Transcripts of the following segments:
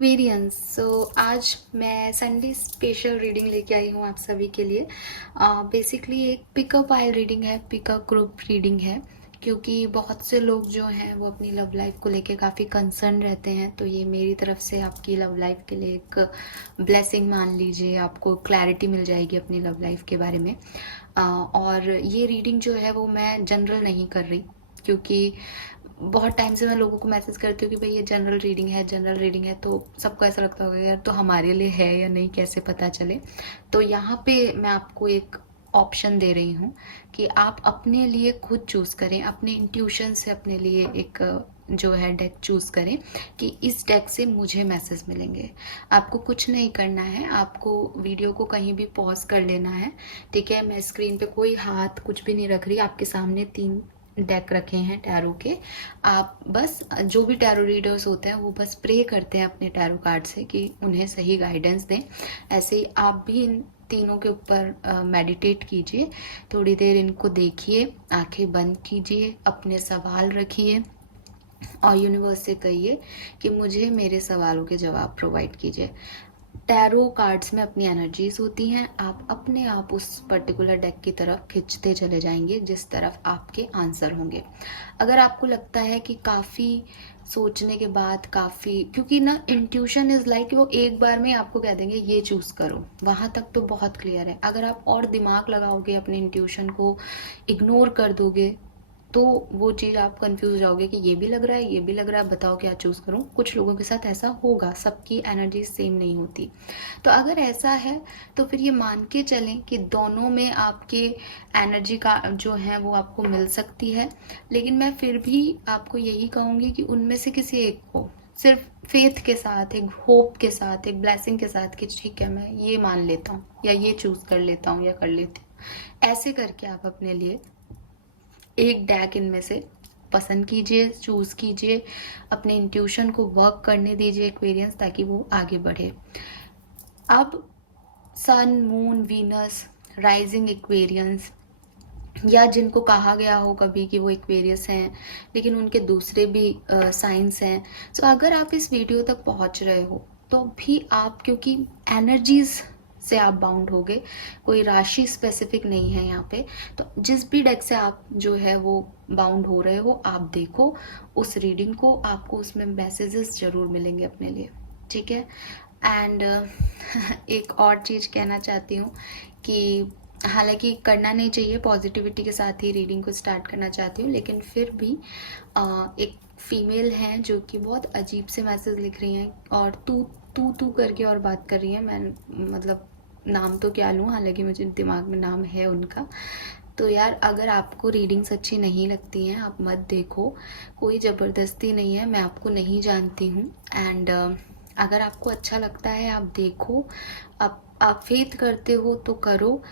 Variance. आज मैं Sunday special reading लेके आई हूँ आप सभी के लिए। बेसिकली एक पिकअप आइल रीडिंग है, पिकअप ग्रुप रीडिंग है, क्योंकि बहुत से लोग जो हैं वो अपनी लव लाइफ को लेके काफ़ी कंसर्न रहते हैं। तो ये मेरी तरफ से आपकी लव लाइफ के लिए एक ब्लेसिंग मान लीजिए, आपको क्लैरिटी मिल जाएगी अपनी लव लाइफ के बारे में। और ये रीडिंग जो है वो मैं जनरल नहीं कर रही, क्योंकि बहुत टाइम से मैं लोगों को मैसेज करती हूँ कि भाई ये जनरल रीडिंग है, जनरल रीडिंग है, तो सबको ऐसा लगता होगा यार तो हमारे लिए है या नहीं, कैसे पता चले। तो यहाँ पे मैं आपको एक ऑप्शन दे रही हूँ कि आप अपने लिए खुद चूज़ करें, अपने इंट्यूशन से अपने लिए एक जो है डेक चूज़ करें कि इस डेक से मुझे मैसेज मिलेंगे। आपको कुछ नहीं करना है, आपको वीडियो को कहीं भी पॉज कर लेना है। ठीक है, मैं स्क्रीन पे कोई हाथ कुछ भी नहीं रख रही, आपके सामने 3 डेक रखे हैं टैरो के। आप बस जो भी टैरो रीडर्स होते हैं वो बस प्रे करते हैं अपने टैरो कार्ड से कि उन्हें सही गाइडेंस दें। ऐसे ही आप भी इन तीनों के ऊपर मेडिटेट कीजिए, थोड़ी देर इनको देखिए, आंखें बंद कीजिए, अपने सवाल रखिए और यूनिवर्स से कहिए कि मुझे मेरे सवालों के जवाब प्रोवाइड कीजिए। टैरो कार्ड्स में अपनी एनर्जीज होती हैं, आप अपने आप उस पर्टिकुलर डेक की तरफ खिंचते चले जाएंगे जिस तरफ आपके आंसर होंगे। अगर आपको लगता है कि काफ़ी सोचने के बाद काफ़ी, क्योंकि ना इंट्यूशन इज़ लाइक वो एक बार में आपको कह देंगे ये चूज़ करो, वहाँ तक तो बहुत क्लियर है। अगर आप और दिमाग लगाओगे, अपने इंट्यूशन को इग्नोर कर दोगे, तो वो चीज़ आप कंफ्यूज जाओगे कि ये भी लग रहा है, ये भी लग रहा है, बताओ क्या चूज़ करूँ। कुछ लोगों के साथ ऐसा होगा, सबकी एनर्जी सेम नहीं होती। तो अगर ऐसा है तो फिर ये मान के चलें कि दोनों में आपके एनर्जी का जो है वो आपको मिल सकती है। लेकिन मैं फिर भी आपको यही कहूँगी कि उनमें से किसी एक को सिर्फ फेथ के साथ, एक होप के साथ, एक ब्लेसिंग के साथ कि ठीक है मैं ये मान लेता हूँ या ये चूज़ कर लेता हूँ या कर लेती हूँ, ऐसे करके आप अपने लिए एक डेक इनमें से पसंद कीजिए, चूज़ कीजिए, अपने इंट्यूशन को वर्क करने दीजिए एक्वेरियंस, ताकि वो आगे बढ़े। अब सन, मून, वीनस, राइजिंग एक्वेरियंस, या जिनको कहा गया हो कभी कि वो एक्वेरियस हैं लेकिन उनके दूसरे भी साइंस हैं। सो अगर आप इस वीडियो तक पहुंच रहे हो तो भी आप, क्योंकि एनर्जीज से आप बाउंड हो गए, कोई राशि स्पेसिफिक नहीं है यहाँ पे, तो जिस भी डेक से आप जो है वो बाउंड हो रहे हो, आप देखो उस रीडिंग को, आपको उसमें मैसेजेस जरूर मिलेंगे अपने लिए। ठीक है। एंड एक और चीज़ कहना चाहती हूँ कि हालांकि करना नहीं चाहिए, पॉजिटिविटी के साथ ही रीडिंग को स्टार्ट करना चाहती हूँ, लेकिन फिर भी एक फीमेल हैं जो कि बहुत अजीब से मैसेज लिख रही हैं और तू तू तू करके और बात कर रही हैं। मैं मतलब नाम तो क्या लूँ, हालांकि मुझे दिमाग में नाम है उनका। तो यार अगर आपको रीडिंग्स अच्छी नहीं लगती हैं आप मत देखो, कोई ज़बरदस्ती नहीं है, मैं आपको नहीं जानती हूँ। एंड अगर आपको अच्छा लगता है आप देखो, आप फेथ करते हो तो करो।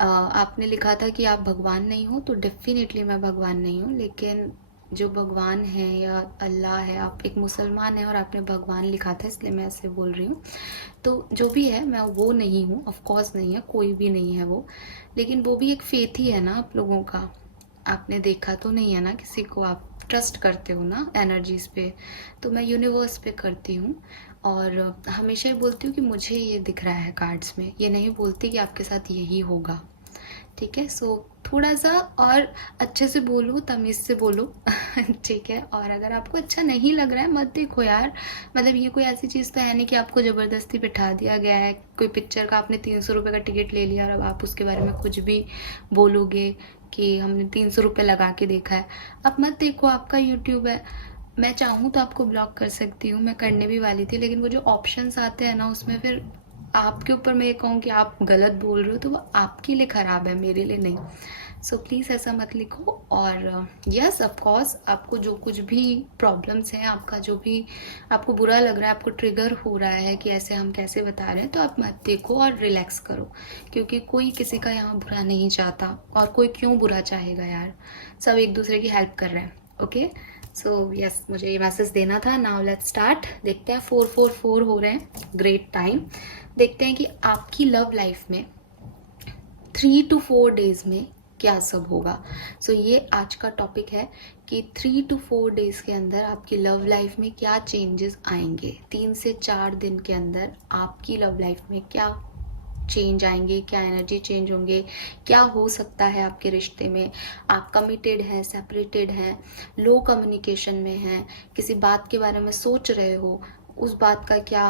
आपने लिखा था कि आप भगवान नहीं हो, तो डेफिनेटली मैं भगवान नहीं हूँ, लेकिन जो भगवान है या अल्लाह है, आप एक मुसलमान हैं और आपने भगवान लिखा था इसलिए मैं ऐसे बोल रही हूँ। तो जो भी है मैं वो नहीं हूँ, ऑफ कोर्स नहीं है, कोई भी नहीं है वो, लेकिन वो भी एक फेथ ही है ना आप लोगों का। आपने देखा तो नहीं है ना किसी को, आप ट्रस्ट करते हो ना एनर्जीज पे, तो मैं यूनिवर्स पे करती हूँ। और हमेशा ही बोलती हूँ कि मुझे ये दिख रहा है कार्ड्स में, ये नहीं बोलती कि आपके साथ यही होगा। ठीक है। सो थोड़ा सा और अच्छे से बोलो, तमीज़ से बोलो। ठीक है। और अगर आपको अच्छा नहीं लग रहा है मत देखो यार, मतलब ये कोई ऐसी चीज़ तो है नहीं कि आपको ज़बरदस्ती बिठा दिया गया है। कोई पिक्चर का आपने 300 रुपये का टिकट ले लिया और अब आप उसके बारे में कुछ भी बोलोगे कि हमने 300 रुपये लगा के देखा है। आप मत देखो, आपका यूट्यूब है। मैं चाहूँ तो आपको ब्लॉक कर सकती हूँ, मैं करने भी वाली थी, लेकिन वो जो ऑप्शंस आते हैं ना उसमें फिर आपके ऊपर मैं ये कहूँ कि आप गलत बोल रहे हो तो वो आपके लिए ख़राब है, मेरे लिए नहीं। सो प्लीज़ ऐसा मत लिखो। और यस ऑफ कोर्स आपको जो कुछ भी प्रॉब्लम्स हैं, आपका जो भी आपको बुरा लग रहा है, आपको ट्रिगर हो रहा है कि ऐसे हम कैसे बता रहे हैं, तो आप मत देखो और रिलैक्स करो, क्योंकि कोई किसी का यहाँ बुरा नहीं चाहता और कोई क्यों बुरा चाहेगा यार, सब एक दूसरे की हेल्प कर रहे हैं। ओके। सो यस, मुझे ये मैसेज देना था। Now let's start. देखते हैं 444 हो रहे हैं, ग्रेट टाइम। देखते हैं कि आपकी लव लाइफ में 3 to 4 डेज में क्या सब होगा। सो ये आज का टॉपिक है कि 3 to 4 डेज के अंदर आपकी लव लाइफ में क्या चेंजेस आएंगे। 3 से 4 दिन के अंदर आपकी लव लाइफ में क्या चेंज आएंगे, क्या एनर्जी चेंज होंगे, क्या हो सकता है आपके रिश्ते में। आप कमिटेड हैं, सेपरेटेड हैं, लो कम्युनिकेशन में हैं, किसी बात के बारे में सोच रहे हो, उस बात का क्या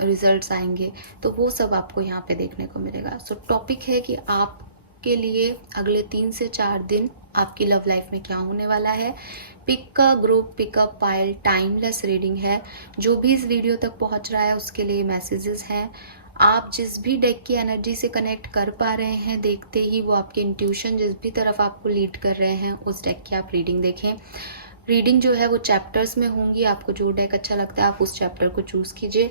रिजल्ट्स आएंगे, तो वो सब आपको यहाँ पे देखने को मिलेगा। सो टॉपिक है कि आपके लिए अगले 3 से 4 दिन आपकी लव लाइफ में क्या होने वाला है। Pick a group, pick a pile, timeless reading है। जो भी इस वीडियो तक पहुंच रहा है उसके लिए मैसेजेस हैं। आप जिस भी डेक की एनर्जी से कनेक्ट कर पा रहे हैं, देखते ही वो आपके इंट्यूशन जिस भी तरफ आपको लीड कर रहे हैं, उस डेक की आप रीडिंग देखें। रीडिंग जो है वो चैप्टर्स में होंगी। आपको जो डेक अच्छा लगता है आप उस चैप्टर को चूज कीजिए।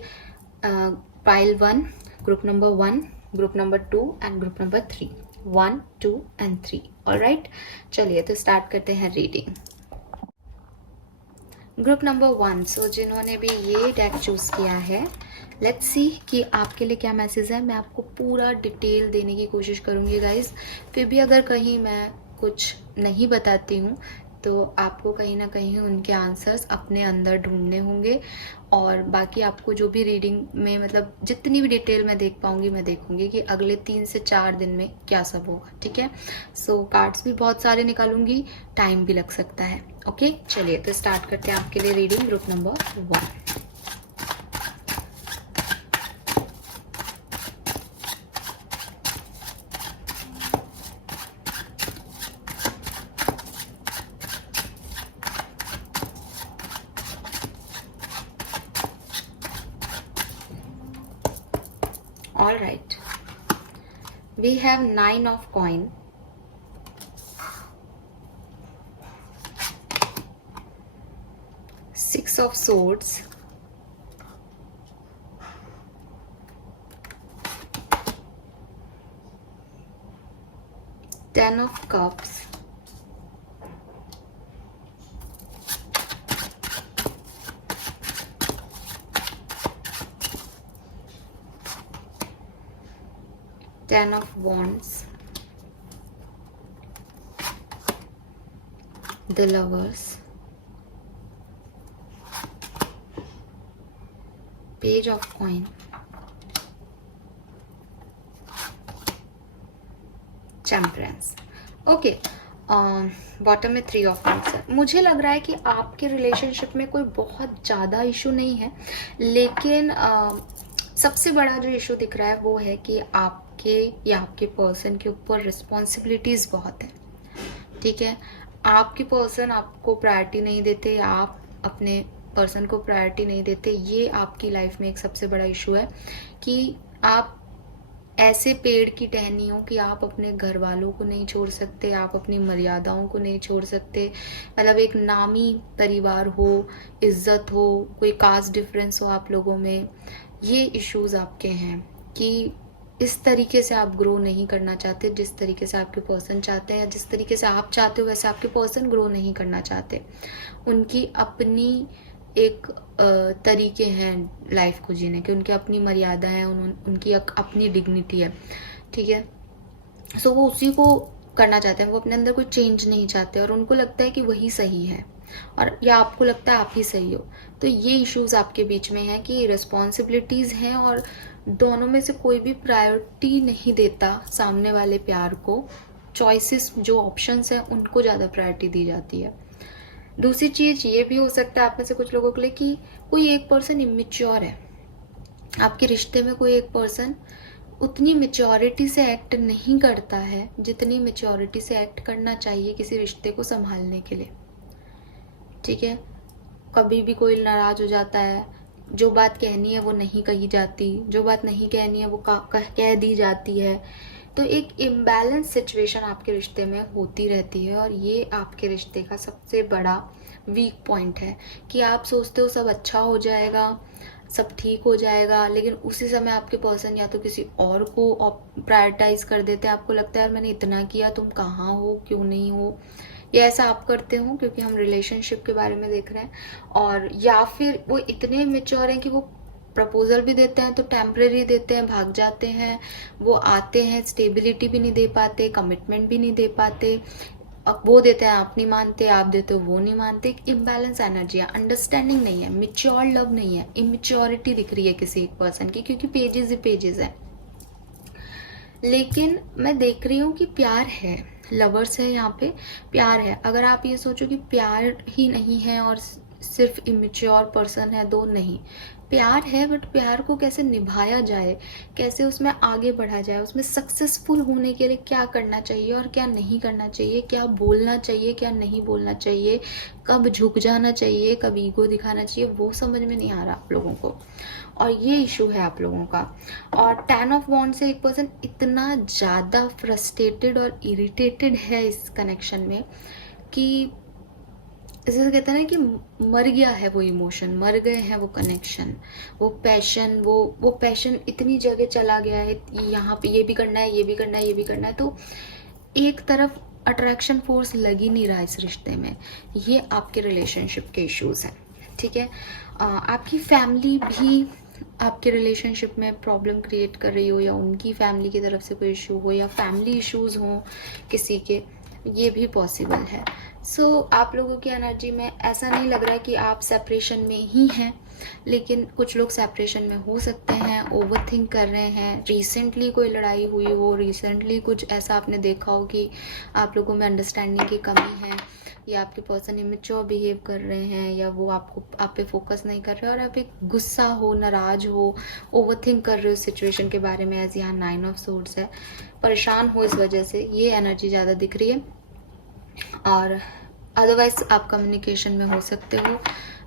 Pile 1, group number 1, group number 2 and group number 3, 1, 2 and 3। Alright, चलिए तो स्टार्ट करते हैं रीडिंग। ग्रुप नंबर 1, सो जिन्होंने भी ये डेक चूज किया है, लेट्स सी कि आपके लिए क्या मैसेज है। मैं आपको पूरा डिटेल देने की कोशिश करूंगी गाइज। फिर भी अगर कहीं मैं कुछ नहीं बताती हूँ तो आपको कहीं ना कहीं उनके आंसर्स अपने अंदर ढूंढने होंगे। और बाकी आपको जो भी रीडिंग में मतलब जितनी भी डिटेल मैं देख पाऊंगी मैं देखूंगी कि अगले 3 से 4 दिन में क्या सब होगा। ठीक है, सो कार्ड्स भी बहुत सारे निकालूंगी, टाइम भी लग सकता है। ओके, चलिए तो स्टार्ट करते हैं आपके लिए reading group number 1। All right, we have 9 of coin, 6 of swords, 10 of cups, 10 of wands, the lovers, page of coin, temperance. Okay, bottom में 3 ऑफ वांड्स है। मुझे लग रहा है कि आपके रिलेशनशिप में कोई बहुत ज़्यादा इशू नहीं है, लेकिन सबसे बड़ा जो इशू दिख रहा है वो है कि आपके या आपके पर्सन के ऊपर रिस्पॉन्सिबिलिटीज़ बहुत है। ठीक है, आपके पर्सन आपको प्रायोरिटी नहीं देते, आप अपने पर्सन को प्रायोरिटी नहीं देते। ये आपकी लाइफ में एक सबसे बड़ा इशू है कि आप ऐसे पेड़ की टहनी हो कि आप अपने घर वालों को नहीं छोड़ सकते, आप अपनी मर्यादाओं को नहीं छोड़ सकते। मतलब एक नामी परिवार हो, इज्जत हो, कोई कास्ट डिफरेंस हो आप लोगों में, ये इश्यूज आपके हैं कि इस तरीके से आप ग्रो नहीं करना चाहते जिस तरीके से आपके पर्सन चाहते हैं, या जिस तरीके से आप चाहते हो वैसे आपके पर्सन ग्रो नहीं करना चाहते। उनकी अपनी एक तरीके हैं लाइफ को जीने के, उनकी अपनी मर्यादा है, उनकी अपनी डिग्निटी है। ठीक है, सो वो उसी को करना चाहते हैं, वो अपने अंदर कोई चेंज नहीं चाहते और उनको लगता है कि वही सही है, और या आपको लगता है आप ही सही हो। तो ये इश्यूज आपके बीच में है कि रिस्पॉन्सिबिलिटीज हैं और दोनों में से कोई भी प्रायोरिटी नहीं देता सामने वाले प्यार को। चॉइसेस जो ऑप्शंस हैं उनको ज़्यादा प्रायोरिटी दी जाती है। दूसरी चीज ये भी हो सकता है आप में से कुछ लोगों के लिए कि कोई एक पर्सन इमेच्योर है आपके रिश्ते में। कोई एक पर्सन उतनी मेच्योरिटी से एक्ट नहीं करता है जितनी मेच्योरिटी से एक्ट करना चाहिए किसी रिश्ते को संभालने के लिए। ठीक है, कभी भी कोई नाराज हो जाता है, जो बात कहनी है वो नहीं कही जाती, जो बात नहीं कहनी है वो कह दी जाती है। तो एक इम्बैलेंस सिचुएशन आपके रिश्ते में होती रहती है और ये आपके रिश्ते का सबसे बड़ा वीक पॉइंट है कि आप सोचते हो सब अच्छा हो जाएगा, सब ठीक हो जाएगा, लेकिन उसी समय आपके पर्सन या तो किसी और को प्रायोरिटाइज कर देते हैं। आपको लगता है यार मैंने इतना किया, तुम कहाँ हो, क्यों नहीं हो। ये ऐसा आप करते हो क्योंकि हम रिलेशनशिप के बारे में देख रहे हैं। और या फिर वो इतने मेच्योर हैं कि वो प्रपोजल भी देते हैं तो टेम्परेरी देते हैं, भाग जाते हैं। वो आते हैं, स्टेबिलिटी भी नहीं दे पाते, कमिटमेंट भी नहीं दे पाते। अब वो देते हैं आप नहीं मानते, आप देते हो वो नहीं मानते। एक इम्बैलेंस एनर्जी है, अंडरस्टैंडिंग नहीं है, मिच्योर लव नहीं है, इमेच्योरिटी दिख रही है किसी एक पर्सन की, क्योंकि पेजेस ही पेजेस है। लेकिन मैं देख रही हूँ कि प्यार है, लवर्स है यहाँ पे, प्यार है। अगर आप ये सोचो कि प्यार ही नहीं है और सिर्फ इमेच्योर पर्सन है, दो नहीं, प्यार है, बट प्यार को कैसे निभाया जाए, कैसे उसमें आगे बढ़ा जाए, उसमें सक्सेसफुल होने के लिए क्या करना चाहिए और क्या नहीं करना चाहिए, क्या बोलना चाहिए क्या नहीं बोलना चाहिए, कब झुक जाना चाहिए, कब ईगो दिखाना चाहिए, वो समझ में नहीं आ रहा आप लोगों को। और ये इशू है आप लोगों का। और 10 ऑफ वॉन्ड से एक पर्सन इतना ज़्यादा फ्रस्ट्रेटेड और इरिटेटेड है इस कनेक्शन में कि जैसे कहते हैं ना कि मर गया है वो इमोशन, मर गए हैं वो कनेक्शन, वो पैशन, वो पैशन इतनी जगह चला गया है, यहाँ पे ये भी करना है, ये भी करना है, ये भी करना है, तो एक तरफ अट्रैक्शन फोर्स लग ही नहीं रहा इस रिश्ते में। ये आपके रिलेशनशिप के इश्यूज हैं, ठीक है। आपकी फैमिली भी आपके रिलेशनशिप में प्रॉब्लम क्रिएट कर रही हो, या उनकी फैमिली की तरफ से कोई इशू हो, या फैमिली इश्यूज हो किसी के, ये भी पॉसिबल है। सो आप लोगों की एनर्जी में ऐसा नहीं लग रहा है कि आप सेपरेशन में ही हैं, लेकिन कुछ लोग सेपरेशन में हो सकते हैं, ओवर थिंक कर रहे हैं, रिसेंटली कोई लड़ाई हुई हो, रिसेंटली कुछ ऐसा आपने देखा हो कि आप लोगों में अंडरस्टैंडिंग की कमी है, या आपके पर्सन इमेच्योर बिहेव कर रहे हैं, या वो आप पे फोकस नहीं कर रहे, और आप एक गुस्सा हो, नाराज हो, ओवर थिंक कर रहे हो सिचुएशन के बारे में, एज यहाँ 9 ऑफ सोर्ड्स है, परेशान हो इस वजह से, ये एनर्जी ज़्यादा दिख रही है। और अदरवाइज आप कम्युनिकेशन में हो सकते हो,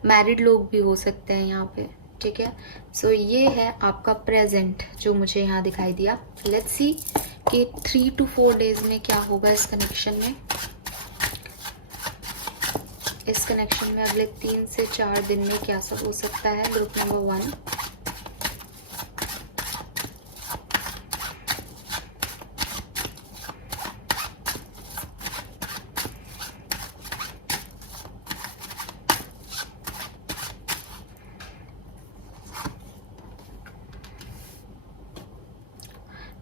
मैरिड लोग भी हो सकते हैं यहाँ पे, ठीक है। सो ये है आपका प्रेजेंट जो मुझे यहाँ दिखाई दिया। लेट्स सी कि 3 to 4 डेज में क्या होगा इस कनेक्शन में। इस कनेक्शन में अगले 3 से 4 दिन में क्या सब हो सकता है। Group number 1,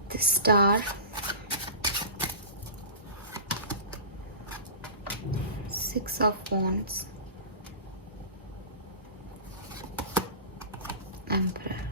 the star, 6 of wands, emperor.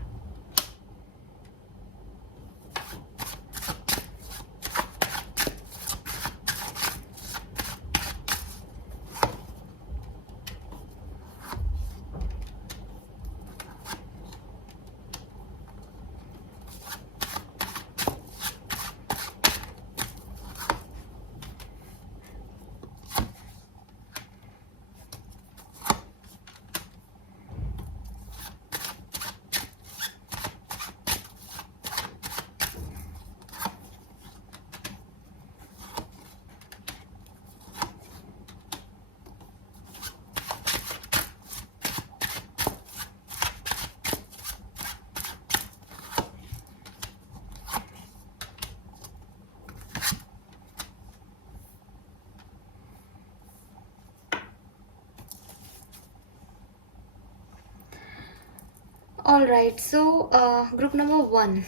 All right, so group number 1,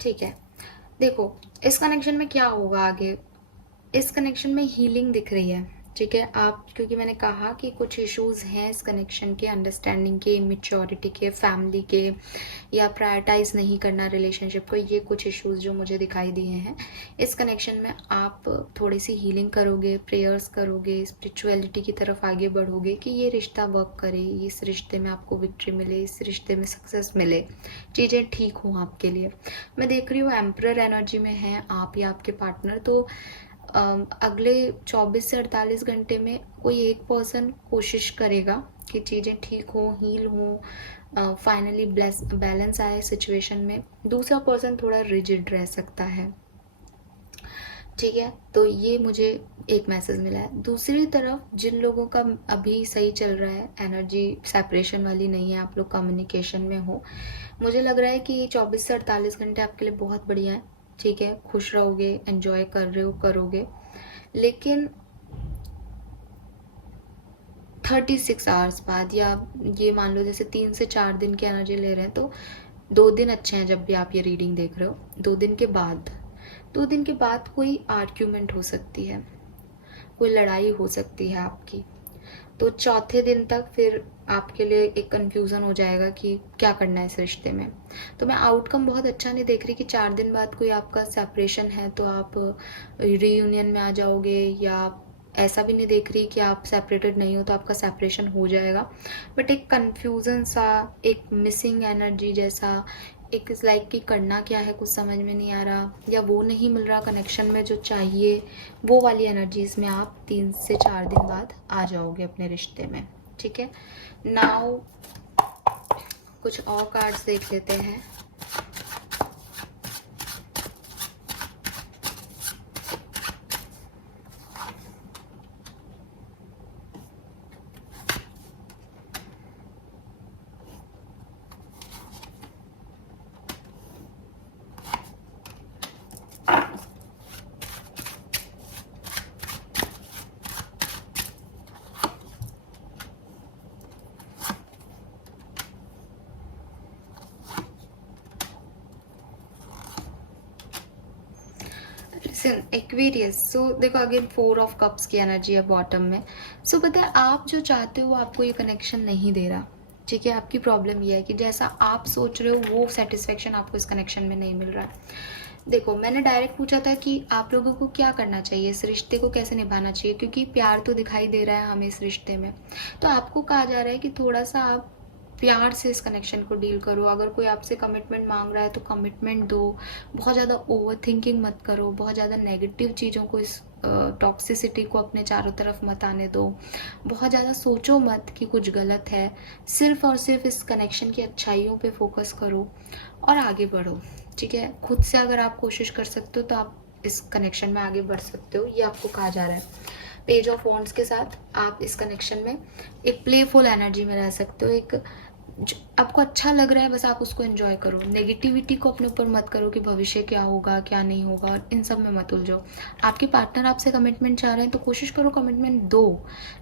ठीक है। देखो इस कनेक्शन में क्या होगा आगे। इस कनेक्शन में हीलिंग दिख रही है, ठीक है। आप, क्योंकि मैंने कहा कि कुछ इश्यूज हैं इस कनेक्शन के, अंडरस्टैंडिंग के, इमेच्योरिटी के, फैमिली के, या प्रायोरिटाइज नहीं करना रिलेशनशिप को, ये कुछ इश्यूज जो मुझे दिखाई दिए हैं। इस कनेक्शन में आप थोड़ी सी हीलिंग करोगे, प्रेयर्स करोगे, स्पिरिचुअलिटी की तरफ आगे बढ़ोगे कि ये रिश्ता वर्क करे, इस रिश्ते में आपको विक्ट्री मिले, इस रिश्ते में सक्सेस मिले, चीज़ें ठीक हों आपके लिए। मैं देख रही हूँ एम्परर एनर्जी में है आप या आपके पार्टनर, तो अगले 24 से 48 घंटे में कोई एक पर्सन कोशिश करेगा कि चीज़ें ठीक हों, हील हों, फाइनली बैलेंस आए सिचुएशन में। दूसरा पर्सन थोड़ा रिजिड रह सकता है, ठीक है। तो ये मुझे एक मैसेज मिला है। दूसरी तरफ जिन लोगों का अभी सही चल रहा है, एनर्जी सेपरेशन वाली नहीं है, आप लोग कम्युनिकेशन में हो, मुझे लग रहा है कि 24 से 48 घंटे आपके लिए बहुत बढ़िया है, ठीक है। खुश रहोगे, एंजॉय कर रहे हो, करोगे। लेकिन 36 आवर्स बाद, या ये मान लो जैसे 3 से 4 दिन की एनर्जी ले रहे हैं, तो 2 दिन अच्छे हैं जब भी आप ये रीडिंग देख रहे हो। 2 दिन के बाद कोई आर्ग्यूमेंट हो सकती है, कोई लड़ाई हो सकती है आपकी। तो चौथे दिन तक फिर आपके लिए एक कन्फ्यूज़न हो जाएगा कि क्या करना है इस रिश्ते में। तो मैं आउटकम बहुत अच्छा नहीं देख रही कि 4 दिन बाद कोई आपका सेपरेशन है तो आप रीयूनियन में आ जाओगे, या ऐसा भी नहीं देख रही कि आप सेपरेटेड नहीं हो तो आपका सेपरेशन हो जाएगा। बट एक कन्फ्यूज़न सा, एक मिसिंग एनर्जी जैसा, एक इज़ लाइक कि करना क्या है कुछ समझ में नहीं आ रहा, या वो नहीं मिल रहा कनेक्शन में जो चाहिए, वो वाली एनर्जीज में आप 3 से 4 दिन बाद आ जाओगे अपने रिश्ते में। ठीक है, नाउ कुछ और कार्ड्स देख लेते हैं। लिसन एक्वेरियस, सो देखो अगेन 4 ऑफ कप्स की एनर्जी है बॉटम में। सो पता है आप जो चाहते हो वो आपको ये कनेक्शन नहीं दे रहा। ठीक है, आपकी प्रॉब्लम ये है कि जैसा आप सोच रहे हो वो सेटिस्फेक्शन आपको इस कनेक्शन में नहीं मिल रहा है। देखो मैंने डायरेक्ट पूछा था कि आप लोगों को क्या करना चाहिए, इस रिश्ते को कैसे निभाना चाहिए, क्योंकि प्यार तो दिखाई दे रहा है हमें इस रिश्ते में। तो आपको कहा जा रहा है कि थोड़ा सा आप प्यार से इस कनेक्शन को डील करो। अगर कोई आपसे कमिटमेंट मांग रहा है तो कमिटमेंट दो। बहुत ज़्यादा ओवर थिंकिंग मत करो, बहुत ज़्यादा नेगेटिव चीज़ों को, इस टॉक्सिसिटी को अपने चारों तरफ मत आने दो। बहुत ज़्यादा सोचो मत कि कुछ गलत है, सिर्फ और सिर्फ इस कनेक्शन की अच्छाइयों पे फोकस करो और आगे बढ़ो। ठीक है, खुद से अगर आप कोशिश कर सकते हो तो आप इस कनेक्शन में आगे बढ़ सकते हो, ये आपको कहा जा रहा है। पेज ऑफ वॉन्ड्स के साथ आप इस कनेक्शन में एक प्लेफुल एनर्जी में रह सकते हो। एक आपको अच्छा लग रहा है, बस आप उसको एंजॉय करो। नेगेटिविटी को अपने ऊपर मत करो कि भविष्य क्या होगा क्या नहीं होगा, इन सब में मत उलझो। आपके पार्टनर आपसे कमिटमेंट चाह रहे हैं तो कोशिश करो कमिटमेंट दो,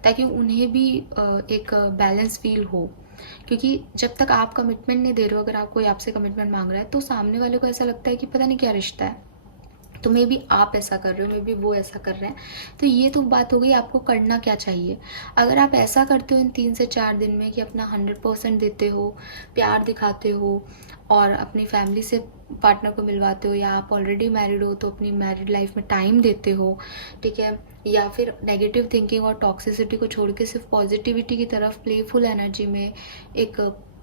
ताकि उन्हें भी एक बैलेंस फील हो। क्योंकि जब तक आप कमिटमेंट नहीं दे रहे हो, अगर आप कोई आपसे कमिटमेंट मांग रहा है तो सामने वाले को ऐसा लगता है कि पता नहीं क्या रिश्ता है। तो मे बी आप ऐसा कर रहे हो, मे बी वो ऐसा कर रहे हैं। तो ये तो बात हो गई आपको करना क्या चाहिए। अगर आप ऐसा करते हो इन 3 से 4 दिन में कि अपना 100% देते हो, प्यार दिखाते हो और अपनी फैमिली से पार्टनर को मिलवाते हो, या आप ऑलरेडी मैरिड हो तो अपनी मैरिड लाइफ में टाइम देते हो। ठीक है, या फिर नेगेटिव थिंकिंग और टॉक्सिसिटी को छोड़ के सिर्फ पॉजिटिविटी की तरफ, प्लेफुल एनर्जी में एक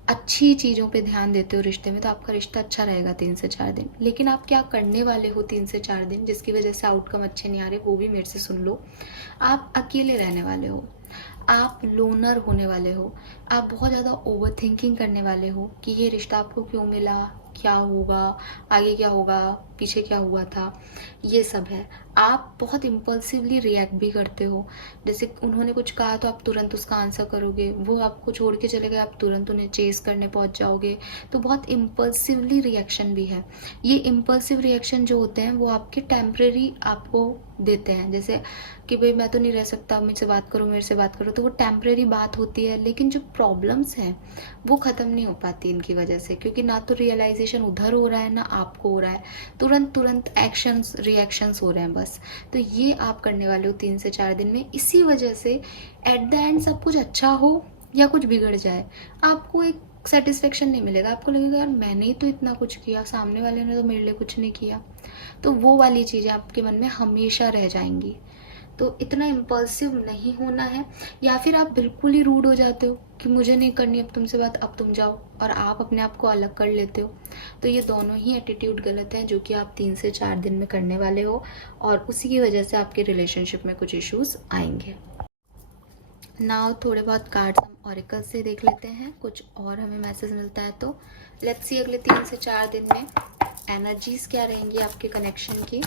अच्छी चीज़ों पे ध्यान देते हो रिश्ते में, तो आपका रिश्ता अच्छा रहेगा 3 से 4 दिन। लेकिन आप क्या करने वाले हो 3 से 4 दिन जिसकी वजह से आउटकम अच्छे नहीं आ रहे, वो भी मेरे से सुन लो। आप अकेले रहने वाले हो, आप लोनर होने वाले हो, आप बहुत ज़्यादा ओवर थिंकिंग करने वाले हो कि ये रिश्ता आपको क्यों मिला, क्या होगा आगे, क्या होगा पीछे, क्या हुआ था, ये सब है। आप बहुत इम्पल्सिवली रिएक्ट भी करते हो। जैसे उन्होंने कुछ कहा तो आप तुरंत उसका आंसर करोगे, वो आपको छोड़ के चले गए आप तुरंत उन्हें चेस करने पहुंच जाओगे। तो बहुत इम्पल्सिवली रिएक्शन भी है। ये इम्पल्सिव रिएक्शन जो होते हैं वो आपके टेम्परेरी आपको देते हैं, जैसे कि भाई मैं तो नहीं रह सकता, मुझसे बात करो, मेरे से बात करो, तो वो टेम्परेरी बात होती है। लेकिन जो प्रॉब्लम्स हैं वो ख़त्म नहीं हो पाती इनकी वजह से, क्योंकि ना तो रियलाइजेशन उधर हो रहा है ना आपको हो रहा है, तुरंत तुरंत एक्शंस रिएक्शंस हो रहे हैं बस। तो ये आप करने वाले हो 3 से 4 दिन में। इसी वजह से एट द एंड सब कुछ अच्छा हो या कुछ बिगड़ जाए, आपको एक सेटिस्फेक्शन नहीं मिलेगा। आपको लगेगा यार मैंने ही तो इतना कुछ किया, सामने वाले ने तो मेरे लिए कुछ नहीं किया। तो वो वाली चीज़ें आपके मन में हमेशा रह जाएंगी। तो इतना इम्पल्सिव नहीं होना है, या फिर आप बिल्कुल ही रूड हो जाते हो कि मुझे नहीं करनी अब तुमसे बात, अब तुम जाओ, और आप अपने आप को अलग कर लेते हो। तो ये दोनों ही एटीट्यूड गलत हैं जो कि आप 3 से 4 दिन में करने वाले हो, और उसी की वजह से आपके रिलेशनशिप में कुछ इश्यूज आएंगे। नाउ थोड़े बहुत कार्ड्स हम ऑरिकल से देख लेते हैं, कुछ और हमें मैसेज मिलता है तो। लेट्स सी अगले 3 से 4 दिन में एनर्जीज क्या रहेंगी आपके कनेक्शन की।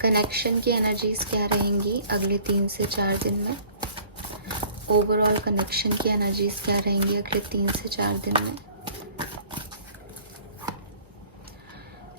कनेक्शन की एनर्जीज क्या रहेंगी अगले 3 से 4 दिन में। ओवरऑल कनेक्शन की एनर्जीज क्या रहेंगी अगले 3 से 4 दिन में।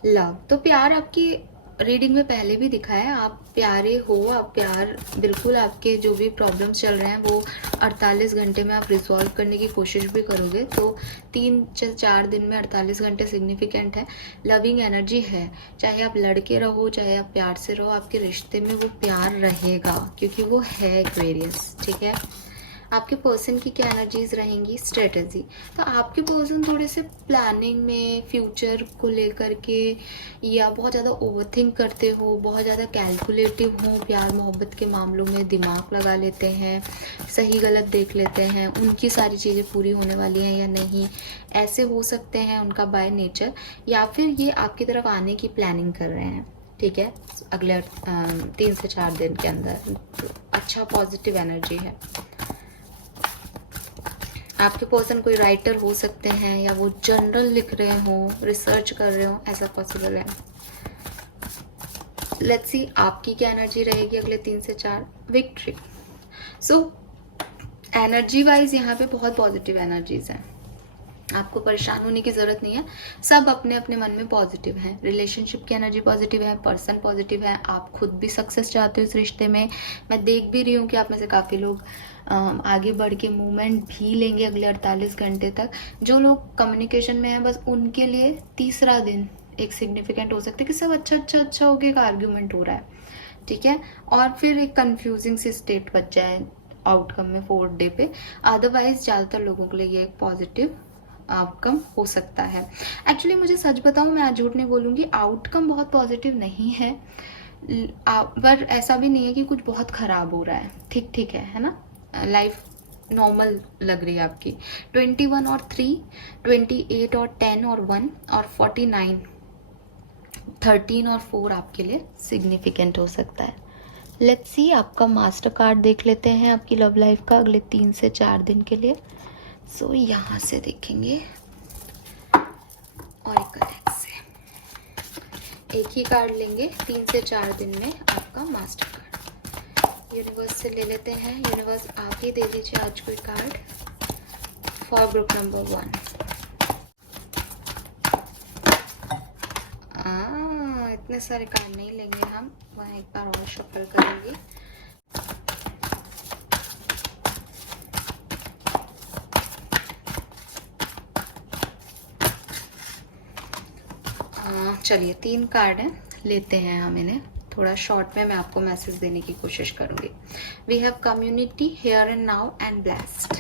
लव, तो प्यार आपकी रीडिंग में पहले भी दिखा है, आप प्यारे हो, आप प्यार बिल्कुल, आपके जो भी प्रॉब्लम्स चल रहे हैं वो 48 घंटे में आप रिजॉल्व करने की कोशिश भी करोगे। तो 3 से 4 दिन में 48 घंटे सिग्निफिकेंट है। लविंग एनर्जी है, चाहे आप लड़के रहो चाहे आप प्यार से रहो, आपके रिश्ते में वो प्यार रहेगा क्योंकि वो है एक्वेरियस। ठीक है, आपके पर्सन की क्या एनर्जीज रहेंगी, स्ट्रेटजी। तो आपके पर्सन थोड़े से प्लानिंग में, फ्यूचर को लेकर के, या बहुत ज़्यादा ओवरथिंक करते हो, बहुत ज़्यादा कैलकुलेटिव हो, प्यार मोहब्बत के मामलों में दिमाग लगा लेते हैं, सही गलत देख लेते हैं, उनकी सारी चीज़ें पूरी होने वाली हैं या नहीं, ऐसे हो सकते हैं उनका बाय नेचर। या फिर ये आपकी तरफ आने की प्लानिंग कर रहे हैं। ठीक है, अगले 3 से 4 दिन के अंदर अच्छा पॉजिटिव एनर्जी है। आपके पर्सन कोई राइटर हो सकते हैं, या वो जर्नल लिख रहे हो, रिसर्च कर रहे हो, ऐसा पॉसिबल है। लेट्स सी आपकी क्या एनर्जी रहेगी अगले 3 से 4। विक्ट्री। सो एनर्जी वाइज यहाँ पे बहुत पॉजिटिव एनर्जीज हैं, आपको परेशान होने की ज़रूरत नहीं है। सब अपने अपने मन में पॉजिटिव हैं। रिलेशनशिप की एनर्जी पॉजिटिव है, पर्सन पॉजिटिव है, आप खुद भी सक्सेस चाहते हो इस रिश्ते में। मैं देख भी रही हूँ कि आप में से काफ़ी लोग आगे बढ़ के मूवमेंट भी लेंगे अगले 48 घंटे तक। जो लोग कम्युनिकेशन में हैं, बस उनके लिए तीसरा दिन एक सिग्निफिकेंट हो सकता है कि सब अच्छा अच्छा अच्छा हो गया, एक आर्ग्यूमेंट हो रहा है। ठीक है, और फिर एक कंफ्यूजिंग सी स्टेट बच जाए आउटकम में 4th डे पे। अदरवाइज ज़्यादातर लोगों के लिए ये एक पॉजिटिव आउटकम हो सकता है। एक्चुअली मुझे सच बताऊं, मैं आज झूठ नहीं बोलूँगी, आउटकम बहुत पॉजिटिव नहीं है, पर ऐसा भी नहीं है कि कुछ बहुत ख़राब हो रहा है। ठीक ठीक है ना, लाइफ नॉर्मल लग रही है आपकी। 21 और 3, 28 और 10 और 1 और 49, 13 और 4 आपके लिए सिग्निफिकेंट हो सकता है। लेट्स सी आपका मास्टर कार्ड देख लेते हैं आपकी लव लाइफ का अगले 3 से 4 दिन के लिए। सो यहाँ से देखेंगे ऑरेकल डेक से एक ही कार्ड लेंगे 3 से 4 दिन में आपका मास्टर कार्ड। यूनिवर्स से ले लेते हैं। यूनिवर्स आप ही दे दीजिए आज कोई कार्ड फॉर ग्रुप नंबर 1। इतने सारे कार्ड नहीं लेंगे हम, वहाँ एक बार और शफल करेंगे। चलिए 3 कार्ड हैं, लेते हैं हम इन्हें। थोड़ा शॉर्ट में मैं आपको मैसेज देने की कोशिश करूंगी। We have community, here and now and blessed.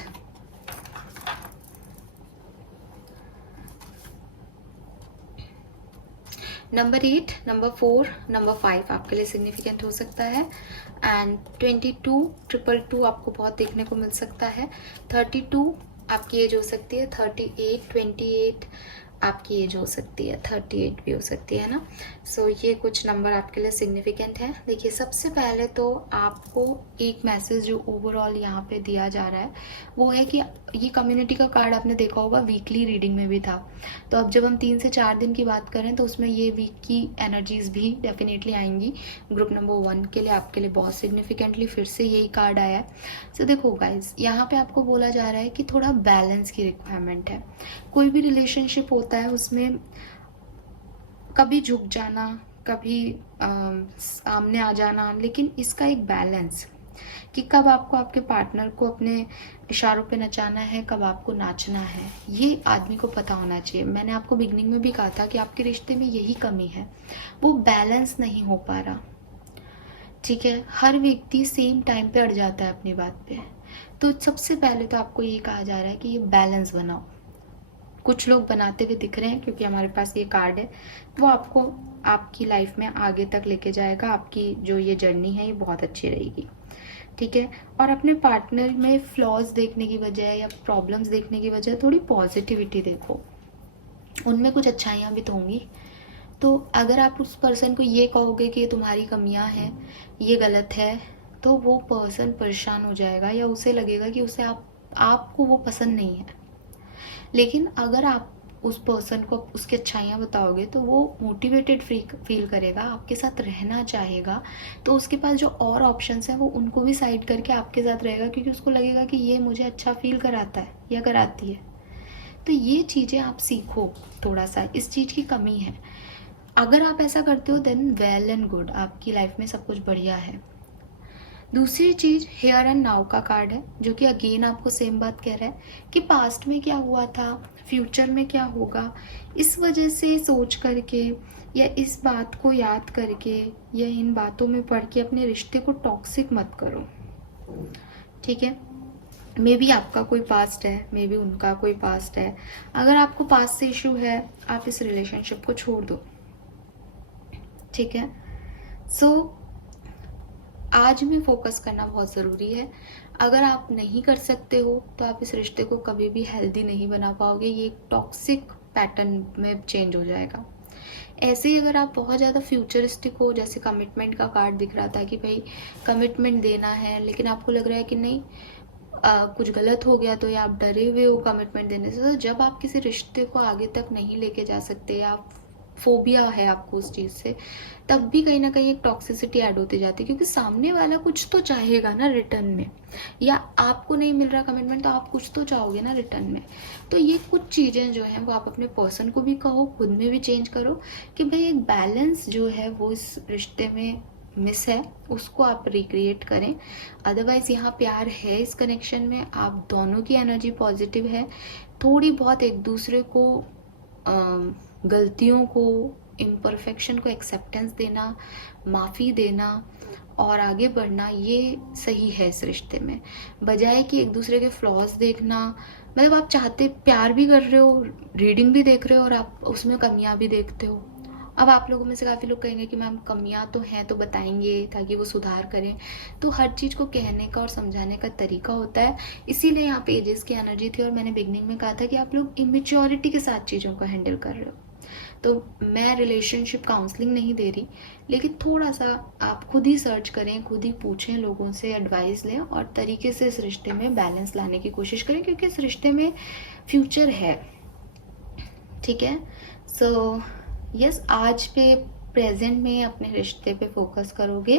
Number 8, number 4, number 5 आपके लिए सिग्निफिकेंट हो सकता है। एंड 22, 222 आपको बहुत देखने को मिल सकता है। 32 आपकी एज हो सकती है। 38, 28 आपकी एज हो सकती है। 38 भी हो सकती है ना। सो ये कुछ नंबर आपके लिए सिग्निफिकेंट है। देखिए, सबसे पहले तो आपको एक मैसेज जो ओवरऑल यहाँ पे दिया जा रहा है वो है कि ये कम्युनिटी का कार्ड आपने देखा होगा, वीकली रीडिंग में भी था। तो अब जब हम 3 से 4 दिन की बात करें तो उसमें ये वीक की एनर्जीज भी डेफिनेटली आएंगी। ग्रुप नंबर 1 के लिए आपके लिए बहुत सिग्निफिकेंटली फिर से यही कार्ड आया है। सो देखो गाइज, यहाँ पे आपको बोला जा रहा है कि थोड़ा बैलेंस की रिक्वायरमेंट है। कोई भी रिलेशनशिप होता है उसमें कभी झुक जाना, कभी सामने आ जाना, लेकिन इसका एक बैलेंस कि कब आपको आपके पार्टनर को अपने इशारों पे नचाना है, कब आपको नाचना है, ये आदमी को पता होना चाहिए। मैंने आपको बिगनिंग में भी कहा था कि आपके रिश्ते में यही कमी है, वो बैलेंस नहीं हो पा रहा। ठीक है, हर व्यक्ति सेम टाइम पे अड़ जाता है अपनी बात पे। तो सबसे पहले तो आपको ये कहा जा रहा है कि ये बैलेंस बनाओ। कुछ लोग बनाते हुए दिख रहे हैं क्योंकि हमारे पास ये कार्ड है, वो आपको आपकी लाइफ में आगे तक लेके जाएगा। आपकी जो ये जर्नी है ये बहुत अच्छी रहेगी। ठीक है, और अपने पार्टनर में फ्लॉज देखने की बजाय या प्रॉब्लम्स देखने की बजाय थोड़ी पॉजिटिविटी देखो, उनमें कुछ अच्छाइयाँ भी तो होंगी। तो अगर आप उस पर्सन को ये कहोगे कि ये तुम्हारी कमियां हैं, ये गलत है, तो वो पर्सन परेशान हो जाएगा या उसे लगेगा कि उसे आपको वो पसंद नहीं है। लेकिन अगर आप उस पर्सन को उसकी अच्छाइयाँ बताओगे तो वो मोटिवेटेड फील करेगा, आपके साथ रहना चाहेगा। तो उसके पास जो और ऑप्शंस हैं वो उनको भी साइड करके आपके साथ रहेगा, क्योंकि उसको लगेगा कि ये मुझे अच्छा फील कराता है या कराती है। तो ये चीज़ें आप सीखो थोड़ा सा, इस चीज़ की कमी है। अगर आप ऐसा करते हो देन वेल एंड गुड, आपकी लाइफ में सब कुछ बढ़िया है। दूसरी चीज हेयर एंड नाउ का कार्ड है, जो कि अगेन आपको सेम बात कह रहा है कि पास्ट में क्या हुआ था, फ्यूचर में क्या होगा, इस वजह से सोच करके या इस बात को याद करके या इन बातों में पढ़ के अपने रिश्ते को टॉक्सिक मत करो, ठीक है। मे बी आपका कोई पास्ट है, मे बी उनका कोई पास्ट है। अगर आपको पास्ट से इशू है, आप इस रिलेशनशिप को छोड़ दो, ठीक है। सो आज में फोकस करना बहुत ज़रूरी है। अगर आप नहीं कर सकते हो तो आप इस रिश्ते को कभी भी हेल्दी नहीं बना पाओगे, ये एक टॉक्सिक पैटर्न में चेंज हो जाएगा। ऐसे ही अगर आप बहुत ज़्यादा फ्यूचरिस्टिक हो, जैसे कमिटमेंट का कार्ड दिख रहा था कि भाई कमिटमेंट देना है, लेकिन आपको लग रहा है कि नहीं कुछ गलत हो गया, तो या आप डरे हुए हो कमिटमेंट देने से, तो जब आप किसी रिश्ते को आगे तक नहीं लेके जा सकते या फोबिया है आपको उस चीज़ से, तब भी कहीं ना कहीं एक टॉक्सिसिटी ऐड होती जाती है, क्योंकि सामने वाला कुछ तो चाहेगा ना रिटर्न में, या आपको नहीं मिल रहा कमिटमेंट तो आप कुछ तो चाहोगे ना रिटर्न में। तो ये कुछ चीज़ें जो हैं वो आप अपने पर्सन को भी कहो, खुद में भी चेंज करो कि भाई एक बैलेंस जो है वो इस रिश्ते में मिस है, उसको आप रिक्रिएट करें। अदरवाइज यहाँ प्यार है इस कनेक्शन में, आप दोनों की एनर्जी पॉजिटिव है। थोड़ी बहुत एक दूसरे को गलतियों को, इम्परफेक्शन को एक्सेप्टेंस देना, माफ़ी देना और आगे बढ़ना, ये सही है इस रिश्ते में, बजाय कि एक दूसरे के फ्लॉज देखना। मतलब आप चाहते प्यार भी कर रहे हो, रीडिंग भी देख रहे हो और आप उसमें कमियां भी देखते हो। अब आप लोगों में से काफ़ी लोग कहेंगे कि मैम कमियां तो हैं तो बताएंगे ताकि वो सुधार करें। तो हर चीज़ को कहने का और समझाने का तरीका होता है, इसीलिए यहाँ पे एजेस की एनर्जी थी और मैंने बिगनिंग में कहा था कि आप लोग इमेच्योरिटी के साथ चीज़ों को हैंडल कर रहे हो। तो मैं रिलेशनशिप काउंसलिंग नहीं दे रही, लेकिन थोड़ा सा आप खुद ही सर्च करें, खुद ही पूछें, लोगों से एडवाइस लें और तरीके से इस रिश्ते में बैलेंस लाने की कोशिश करें, क्योंकि इस रिश्ते में फ्यूचर है, ठीक है। सो यस, आज पे प्रेजेंट में अपने रिश्ते पे फोकस करोगे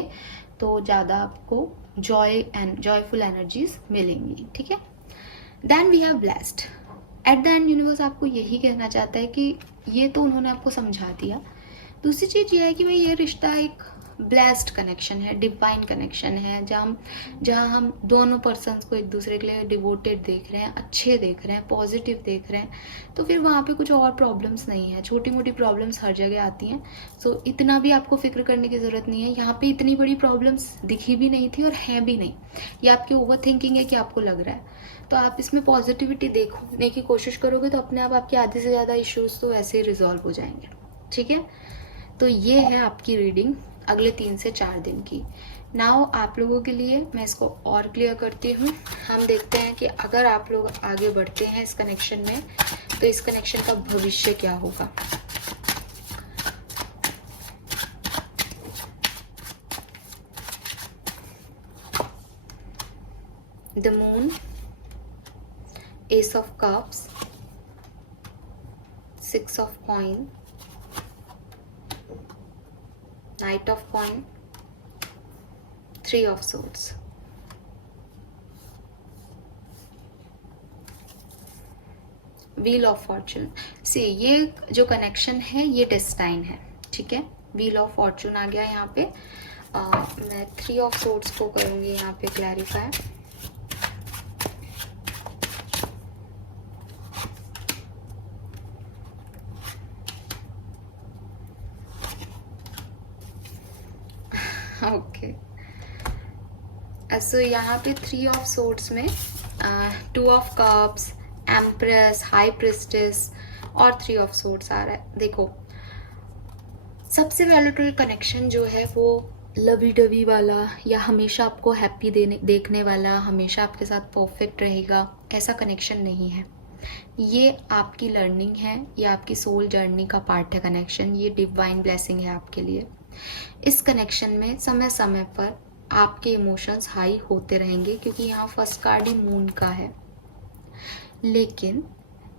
तो ज़्यादा आपको जॉयफुल एनर्जीज मिलेंगी, ठीक है। Then we have blessed. At the end universe आपको यही कहना चाहता है कि ये तो उन्होंने आपको समझा दिया। दूसरी चीज़ ये है कि भाई ये रिश्ता एक ब्लेस्ड कनेक्शन है, डिवाइन कनेक्शन है, जहाँ हम दोनों पर्सन्स को एक दूसरे के लिए डिवोटेड देख रहे हैं, अच्छे देख रहे हैं, पॉजिटिव देख रहे हैं। तो फिर वहाँ पे कुछ और प्रॉब्लम्स नहीं है। छोटी मोटी प्रॉब्लम्स हर जगह आती हैं, सो इतना भी आपको फिक्र करने की ज़रूरत नहीं है। यहाँ पे इतनी बड़ी प्रॉब्लम्स दिखी भी नहीं थी और हैं भी नहीं, ये आपकी ओवर थिंकिंग है कि आपको लग रहा है। तो आप इसमें पॉजिटिविटी देखने की कोशिश करोगे तो अपने आप आपके आधे से ज़्यादा इश्यूज तो ऐसे ही रिजॉल्व हो जाएंगे, ठीक है। तो ये है आपकी रीडिंग अगले 3 से 4 दिन की। नाउ आप लोगों के लिए मैं इसको और क्लियर करती हूँ। हम देखते हैं कि अगर आप लोग आगे बढ़ते हैं इस कनेक्शन में तो इस कनेक्शन का भविष्य क्या होगा। The moon, ace of cups, 6 of coin, knight of coin, 3 of swords. Wheel of fortune. See, ये जो कनेक्शन है ये डेस्टाइन है, ठीक है। व्हील ऑफ फॉर्चून आ गया यहाँ पे। मैं 3 ऑफ सोर्ड्स को करूँगी यहाँ पे क्लैरिफाई। ओके, सो यहाँ पे 3 ऑफ सोर्ड्स में 2 of cups, empress, high priestess और 3 ऑफ सोर्ड्स आ रहा है। देखो, सबसे वैल्यूबल कनेक्शन जो है वो लवी डवी वाला या हमेशा आपको हैप्पी देखने वाला, हमेशा आपके साथ परफेक्ट रहेगा, ऐसा कनेक्शन नहीं है। ये आपकी लर्निंग है, ये आपकी सोल जर्नी का पार्ट है कनेक्शन। ये डिवाइन ब्लेसिंग है आपके लिए। इस कनेक्शन में समय समय पर आपके इमोशंस हाई होते रहेंगे, क्योंकि यहाँ फर्स्ट कार्ड ही मून का है। लेकिन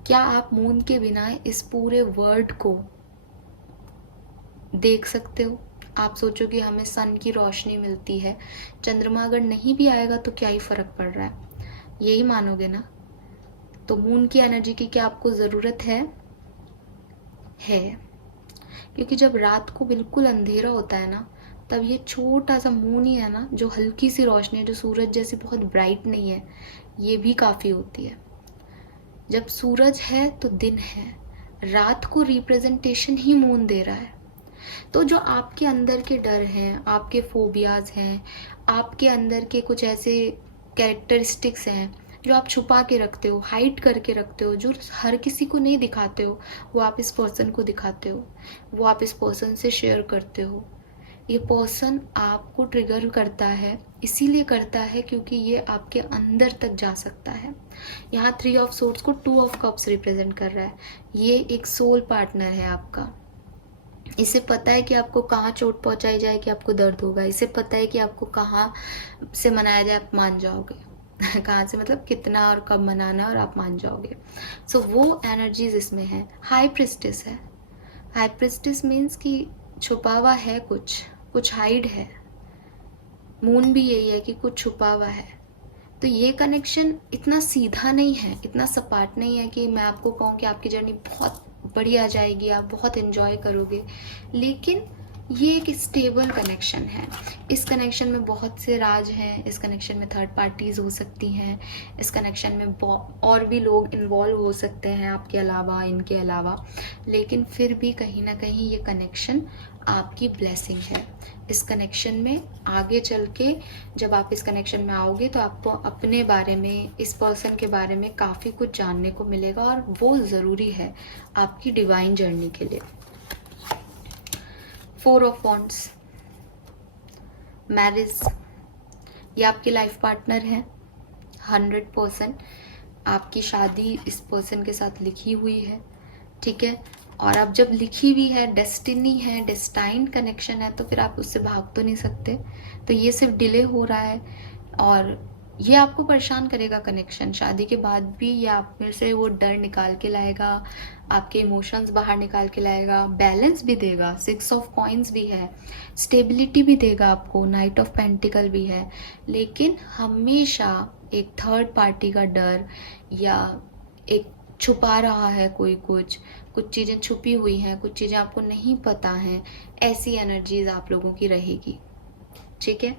क्या आप मून के बिना इस पूरे वर्ल्ड को देख सकते हो? आप सोचो कि हमें सन की रोशनी मिलती है, चंद्रमा अगर नहीं भी आएगा तो क्या ही फर्क पड़ रहा है, यही मानोगे ना। तो मून की एनर्जी की क्या आपको ज़रूरत है? क्योंकि जब रात को बिल्कुल अंधेरा होता है ना, तब ये छोटा सा मून ही है ना, जो हल्की सी रोशनी है, जो सूरज जैसी बहुत ब्राइट नहीं है, ये भी काफ़ी होती है। जब सूरज है तो दिन है, रात को रिप्रेजेंटेशन ही मून दे रहा है। तो जो आपके अंदर के डर हैं, आपके फोबियाज हैं, आपके अंदर के कुछ ऐसे कैरेक्टरिस्टिक्स हैं जो आप छुपा के रखते हो, हाइड करके रखते हो, जो हर किसी को नहीं दिखाते हो, वो आप इस पर्सन को दिखाते हो, वो आप इस पर्सन से शेयर करते हो। ये पर्सन आपको ट्रिगर करता है, इसीलिए करता है क्योंकि ये आपके अंदर तक जा सकता है। यहाँ 3 ऑफ सोर्ड्स को 2 ऑफ कप्स रिप्रेजेंट कर रहा है। ये एक सोल पार्टनर है आपका। इसे पता है कि आपको कहाँ चोट पहुंचाई जाए कि आपको दर्द होगा। इसे पता है कि आपको कहाँ से मनाया जाए आप मान जाओगे कहाँ से मतलब कितना और कब मनाना है और आप मान जाओगे। सो वो एनर्जीज इसमें है। हाई प्रिस्टिस है। हाई प्रिस्टिस मीन्स कि छुपा हुआ है, कुछ हाइड है। मून भी यही है कि कुछ छुपा हुआ है। तो ये कनेक्शन इतना सीधा नहीं है, इतना सपाट नहीं है कि मैं आपको कहूँ कि आपकी जर्नी बहुत बढ़िया जाएगी, आप बहुत एंजॉय करोगे, लेकिन ये एक स्टेबल कनेक्शन है। इस कनेक्शन में बहुत से राज हैं, इस कनेक्शन में थर्ड पार्टीज हो सकती हैं, इस कनेक्शन में और भी लोग इन्वॉल्व हो सकते हैं आपके अलावा, इनके अलावा, लेकिन फिर भी कहीं ना कहीं ये कनेक्शन आपकी ब्लेसिंग है। इस कनेक्शन में आगे चल के जब आप इस कनेक्शन में आओगे तो आपको अपने बारे में, इस पर्सन के बारे में काफ़ी कुछ जानने को मिलेगा, और वो ज़रूरी है आपकी डिवाइन जर्नी के लिए। 4 ऑफ वॉन्ड्स, मैरिज, ये आपकी लाइफ पार्टनर है। 100% आपकी शादी इस पर्सन के साथ लिखी हुई है, ठीक है। और अब जब लिखी हुई है, डेस्टिनी है, डेस्टाइन्ड कनेक्शन है, तो फिर आप उससे भाग तो नहीं सकते। तो ये सिर्फ डिले हो रहा है और ये आपको परेशान करेगा कनेक्शन। शादी के बाद भी ये आप में से वो डर निकाल के लाएगा, आपके इमोशंस बाहर निकाल के लाएगा, बैलेंस भी देगा, 6 ऑफ कॉइन्स भी है, स्टेबिलिटी भी देगा आपको, नाइट ऑफ पेंटिकल भी है, लेकिन हमेशा एक थर्ड पार्टी का डर या एक छुपा रहा है कोई, कुछ चीज़ें छुपी हुई हैं, कुछ चीज़ें आपको नहीं पता हैं, ऐसी एनर्जीज आप लोगों की रहेगी, ठीक है।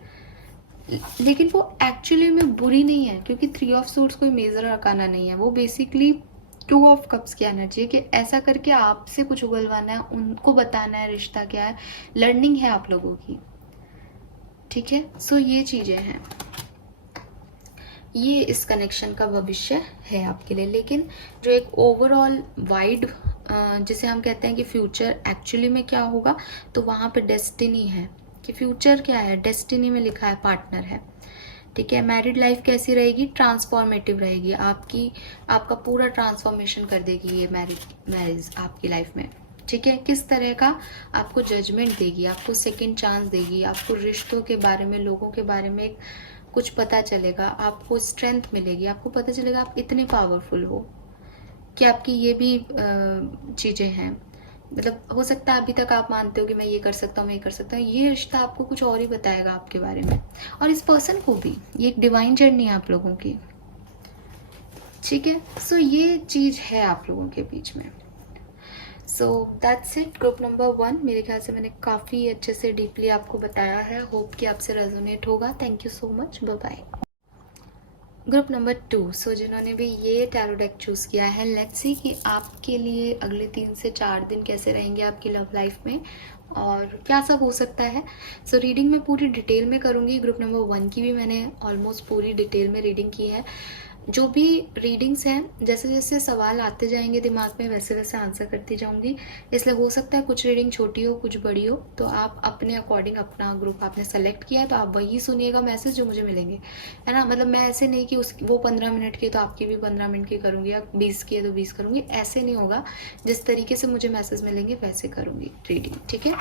लेकिन वो एक्चुअली में बुरी नहीं है, क्योंकि 3 ऑफ सोर्ड्स कोई मेजर अरकाना नहीं है, वो बेसिकली 2 ऑफ कप्स की एनर्जी है कि ऐसा करके आपसे कुछ उगलवाना है, उनको बताना है रिश्ता क्या है, लर्निंग है आप लोगों की, ठीक है। सो ये चीज़ें हैं, ये इस कनेक्शन का भविष्य है आपके लिए। लेकिन जो एक ओवरऑल वाइड जिसे हम कहते हैं कि फ्यूचर एक्चुअली में क्या होगा, तो वहाँ पे डेस्टिनी है कि फ्यूचर क्या है, डेस्टिनी में लिखा है पार्टनर है, ठीक है। मैरिड लाइफ कैसी रहेगी, ट्रांसफॉर्मेटिव रहेगी, आपका पूरा ट्रांसफॉर्मेशन कर देगी ये मैरिज आपकी लाइफ में, ठीक है। किस तरह का, आपको जजमेंट देगी, आपको सेकंड चांस देगी, आपको रिश्तों के बारे में, लोगों के बारे में कुछ पता चलेगा, आपको स्ट्रेंथ मिलेगी, आपको पता चलेगा आप इतने पावरफुल हो कि आपकी ये भी चीज़ें हैं। मतलब हो सकता है अभी तक आप मानते हो कि मैं ये कर सकता हूँ, मैं ये कर सकता हूँ, ये रिश्ता आपको कुछ और ही बताएगा आपके बारे में, और इस पर्सन को भी। ये एक डिवाइन जर्नी है आप लोगों की, ठीक है। सो ये चीज़ है आप लोगों के बीच में। So that's it, group number 1। मेरे ख्याल से मैंने काफ़ी अच्छे से डीपली आपको बताया है, होप कि आपसे रेजोनेट होगा। Thank you so much, bye bye. Group number 2, so जिन्होंने भी ये टैरो डेक चूज़ किया है, लेट्स सी कि आपके लिए अगले 3 से 4 दिन कैसे रहेंगे आपकी लव लाइफ में और क्या सब हो सकता है। सो रीडिंग मैं पूरी डिटेल में करूँगी। ग्रुप नंबर 1 की भी मैंने ऑलमोस्ट पूरी डिटेल में रीडिंग की है। जो भी रीडिंग्स हैं, जैसे जैसे सवाल आते जाएंगे दिमाग में, वैसे वैसे आंसर करती जाऊंगी, इसलिए हो सकता है कुछ रीडिंग छोटी हो, कुछ बड़ी हो, तो आप अपने अकॉर्डिंग अपना ग्रुप आपने सेलेक्ट किया है तो आप वही सुनिएगा मैसेज जो मुझे मिलेंगे, है ना। मतलब मैं ऐसे नहीं कि वो 15 मिनट की तो आपकी भी 15 मिनट की करूँगी, या 20 की है तो 20 करूँगी, ऐसे नहीं होगा। जिस तरीके से मुझे मैसेज मिलेंगे वैसे करूँगी रीडिंग, ठीक है।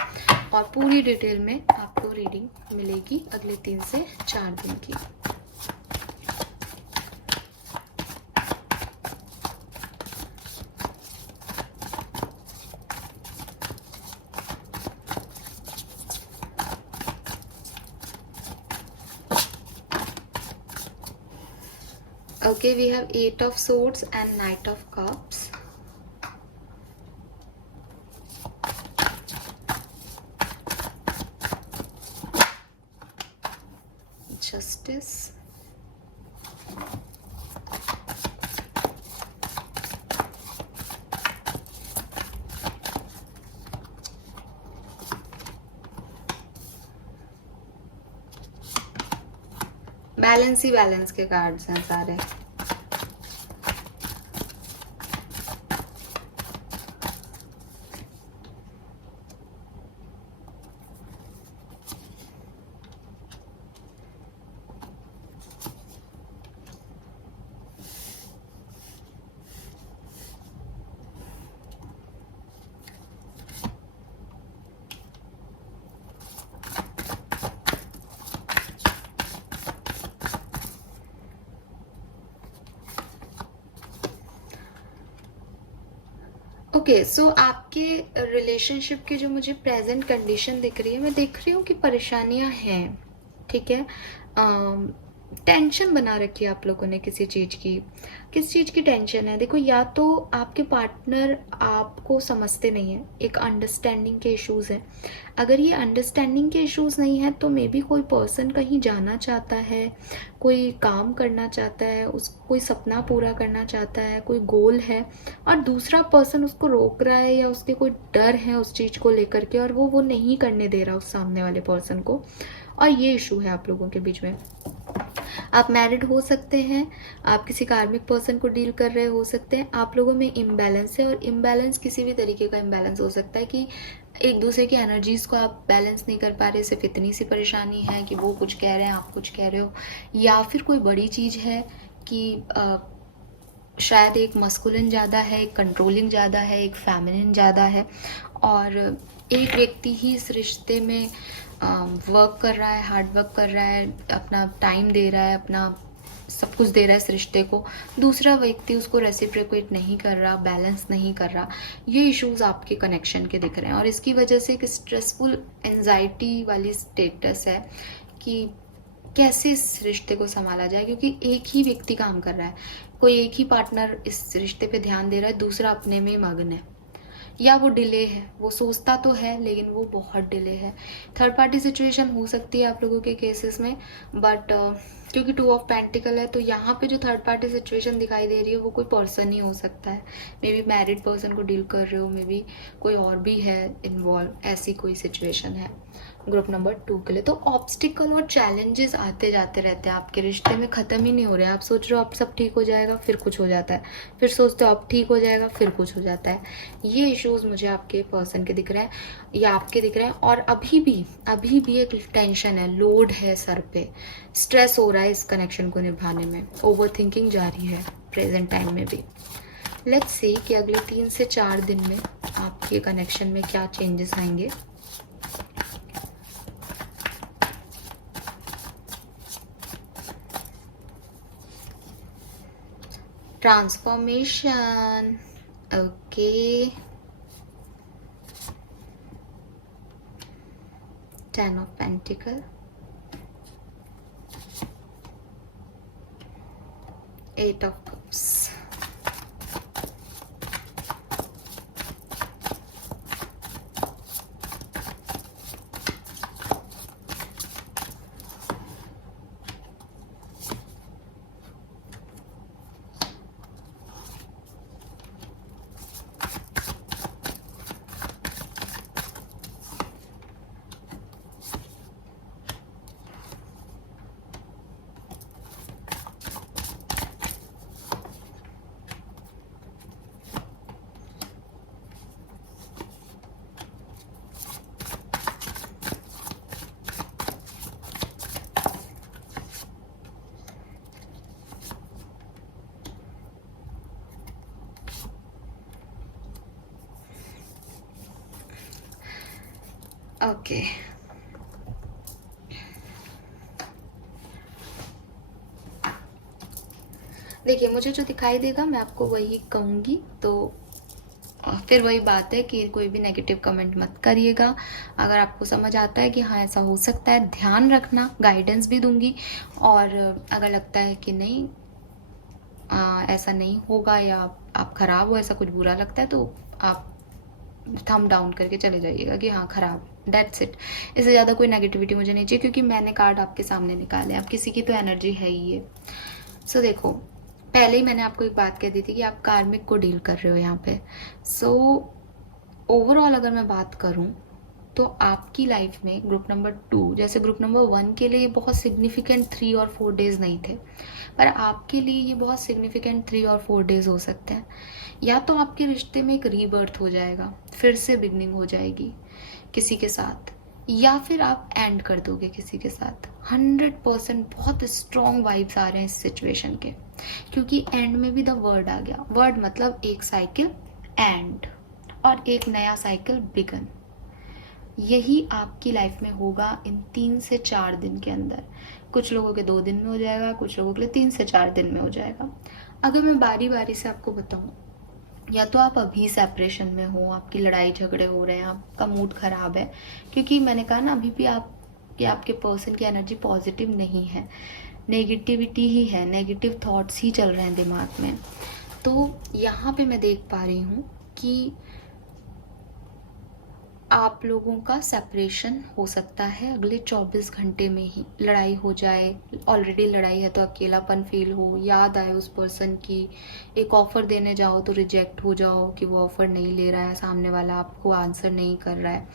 और पूरी डिटेल में आपको रीडिंग मिलेगी अगले 3 से 4 दिन की। Okay, we have 8 of Swords and Knight of Cups. Justice, balance he balance के कार्ड्स हैं सारे। ओके, सो आपके रिलेशनशिप की जो मुझे प्रेजेंट कंडीशन दिख रही है, मैं देख रही हूँ कि परेशानियां हैं, ठीक है। टेंशन बना रखी है आप लोगों ने किसी चीज़ की। किस चीज़ की टेंशन है? देखो, या तो आपके पार्टनर आपको समझते नहीं है, एक अंडरस्टैंडिंग के इश्यूज हैं। अगर ये अंडरस्टैंडिंग के इश्यूज नहीं है तो मे बी कोई पर्सन कहीं जाना चाहता है, कोई काम करना चाहता है, उस कोई सपना पूरा करना चाहता है, कोई गोल है, और दूसरा पर्सन उसको रोक रहा है या उसके कोई डर है उस चीज़ को लेकर के, और वो नहीं करने दे रहा उस सामने वाले पर्सन को, और ये इशू है आप लोगों के बीच में। आप मैरिड हो सकते हैं, आप किसी कार्मिक पर्सन को डील कर रहे हो सकते हैं, आप लोगों में इम्बैलेंस है, और इम्बैलेंस किसी भी तरीके का इम्बैलेंस हो सकता है कि एक दूसरे की एनर्जीज को आप बैलेंस नहीं कर पा रहे, सिर्फ इतनी सी परेशानी है कि वो कुछ कह रहे हैं, आप कुछ कह रहे हो, या फिर कोई बड़ी चीज़ है कि शायद एक मस्कुलिन ज़्यादा है, एक कंट्रोलिंग ज़्यादा है, एक फेमिनिन ज़्यादा है, और एक व्यक्ति ही इस रिश्ते में वर्क कर रहा है, हार्ड वर्क कर रहा है, अपना टाइम दे रहा है, अपना सब कुछ दे रहा है इस रिश्ते को, दूसरा व्यक्ति उसको रेसिप्रोकेट नहीं कर रहा, बैलेंस नहीं कर रहा। ये इश्यूज आपके कनेक्शन के दिख रहे हैं, और इसकी वजह से एक स्ट्रेसफुल एंजाइटी वाली स्टेटस है कि कैसे इस रिश्ते को संभाला जाए, क्योंकि एक ही व्यक्ति काम कर रहा है, कोई एक ही पार्टनर इस रिश्ते पे ध्यान दे रहा है, दूसरा अपने में मग्न है, या वो डिले है, वो सोचता तो है लेकिन वो बहुत डिले है। थर्ड पार्टी सिचुएशन हो सकती है आप लोगों के केसेस में, बट क्योंकि 2 ऑफ पेंटिकल है तो यहाँ पे जो थर्ड पार्टी सिचुएशन दिखाई दे रही है वो कोई पर्सन ही हो सकता है। मे बी मैरिड पर्सन को डील कर रहे हो, मे बी कोई और भी है इन्वॉल्व, ऐसी कोई सिचुएशन है ग्रुप नंबर 2 के लिए। तो ऑब्स्टिकल और चैलेंजेस आते जाते रहते हैं आपके रिश्ते में, ख़त्म ही नहीं हो रहे हैं। आप सोच रहे हो अब सब ठीक हो जाएगा, फिर कुछ हो जाता है, फिर सोचते हो अब ठीक हो जाएगा, फिर कुछ हो जाता है। ये इश्यूज मुझे आपके पर्सन के दिख रहे हैं या आपके दिख रहे हैं, और अभी भी एक टेंशन है, लोड है सर पे, स्ट्रेस हो रहा है इस कनेक्शन को निभाने में, ओवर थिंकिंग जारी है प्रेजेंट टाइम में भी। लेट्स सी कि अगले 3 से 4 दिन में आपके कनेक्शन में क्या चेंजेस आएंगे। Transformation, okay, 10 of pentacle, 8 of cups, okay. देखिए, मुझे जो दिखाई देगा मैं आपको वही कहूँगी, तो फिर वही बात है कि कोई भी नेगेटिव कमेंट मत करिएगा। अगर आपको समझ आता है कि हाँ ऐसा हो सकता है, ध्यान रखना, गाइडेंस भी दूंगी, और अगर लगता है कि नहीं ऐसा नहीं होगा या आप ख़राब हो, ऐसा कुछ बुरा लगता है, तो आप थम डाउन करके चले जाइएगा कि हाँ ख़राब दैट्स इट। इससे ज़्यादा कोई नेगेटिविटी मुझे नहीं चाहिए, क्योंकि मैंने कार्ड आपके सामने निकाले, अब किसी की तो एनर्जी है ही ये। सो देखो, पहले ही मैंने आपको एक बात कह दी थी कि आप कार्मिक को डील कर रहे हो यहाँ पे। सो ओवरऑल अगर मैं बात करूँ तो आपकी लाइफ में ग्रुप नंबर 2, जैसे ग्रुप नंबर 1 के लिए बहुत सिग्निफिकेंट 3 और 4 डेज नहीं थे, पर आपके लिए ये बहुत सिग्निफिकेंट 3 और 4 डेज हो सकते हैं। या तो आपके रिश्ते में एक रीबर्थ हो जाएगा, फिर से बिगनिंग हो जाएगी किसी के साथ, या फिर आप एंड कर दोगे किसी के साथ। 100% बहुत स्ट्रॉन्ग वाइब्स आ रहे हैं इस सिचुएशन के, क्योंकि एंड में भी द वर्ड आ गया। वर्ड मतलब एक साइकिल एंड, और एक नया साइकिल बिगन। यही आपकी लाइफ में होगा इन 3 से 4 दिन के अंदर। कुछ लोगों के 2 दिन में हो जाएगा, कुछ लोगों के लिए 3 से 4 दिन में हो जाएगा। अगर मैं बारी बारी से आपको बताऊं, या तो आप अभी सेपरेशन में हो, आपकी लड़ाई झगड़े हो रहे हैं, आपका मूड खराब है, क्योंकि मैंने कहा ना अभी भी आपके पर्सन की एनर्जी पॉजिटिव नहीं है, नेगेटिविटी ही है, नेगेटिव थॉट्स ही चल रहे हैं दिमाग में। तो यहाँ पे मैं देख पा रही हूँ कि आप लोगों का सेपरेशन हो सकता है अगले 24 घंटे में ही। लड़ाई हो जाए, ऑलरेडी लड़ाई है तो अकेलापन फील हो, याद आए उस पर्सन की, एक ऑफ़र देने जाओ तो रिजेक्ट हो जाओ कि वो ऑफ़र नहीं ले रहा है, सामने वाला आपको आंसर नहीं कर रहा है।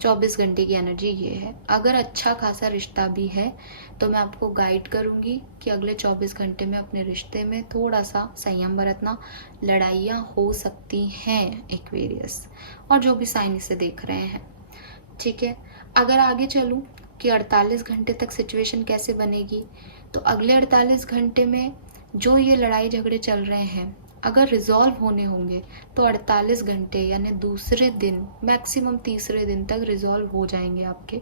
24 घंटे की एनर्जी ये है। अगर अच्छा खासा रिश्ता भी है तो मैं आपको गाइड करूँगी कि अगले 24 घंटे में अपने रिश्ते में थोड़ा सा संयम बरतना। लड़ाइयाँ हो सकती हैं एक्वेरियस और जो भी साइन इसे देख रहे हैं, ठीक है। अगर आगे चलूँ कि 48 घंटे तक सिचुएशन कैसे बनेगी, तो अगले 48 घंटे में जो ये लड़ाई झगड़े चल रहे हैं अगर रिजॉल्व होने होंगे तो 48 घंटे यानी दूसरे दिन, मैक्सिमम तीसरे दिन तक रिजॉल्व हो जाएंगे आपके।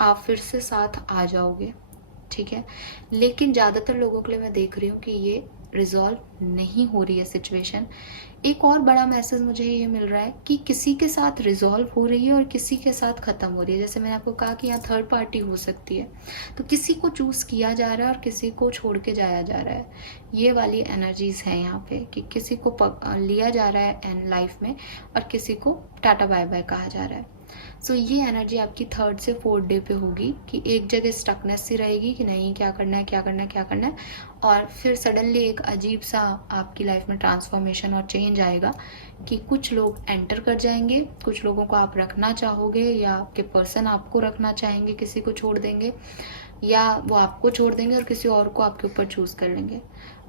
आप फिर से साथ आ जाओगे, ठीक है। लेकिन ज़्यादातर लोगों के लिए मैं देख रही हूँ कि ये रिजॉल्व नहीं हो रही है सिचुएशन। एक और बड़ा मैसेज मुझे ये मिल रहा है कि किसी के साथ रिजॉल्व हो रही है और किसी के साथ ख़त्म हो रही है। जैसे मैंने आपको कहा कि यहाँ थर्ड पार्टी हो सकती है, तो किसी को चूज़ किया जा रहा है और किसी को छोड़ के जाया जा रहा है। ये वाली एनर्जीज हैं यहाँ पे कि किसी को लिया जा रहा है एंड लाइफ में और किसी को टाटा बाय बाय कहा जा रहा है। सो ये एनर्जी आपकी 3rd से 4th डे पे होगी कि एक जगह स्टकनेस सी रहेगी कि नहीं क्या करना है क्या करना है क्या करना है, और फिर सडनली एक अजीब सा आपकी लाइफ में ट्रांसफॉर्मेशन और चेंज आएगा कि कुछ लोग एंटर कर जाएंगे, कुछ लोगों को आप रखना चाहोगे या आपके पर्सन आपको रखना चाहेंगे, किसी को छोड़ देंगे या वो आपको छोड़ देंगे और किसी और को आपके ऊपर चूज़ कर लेंगे।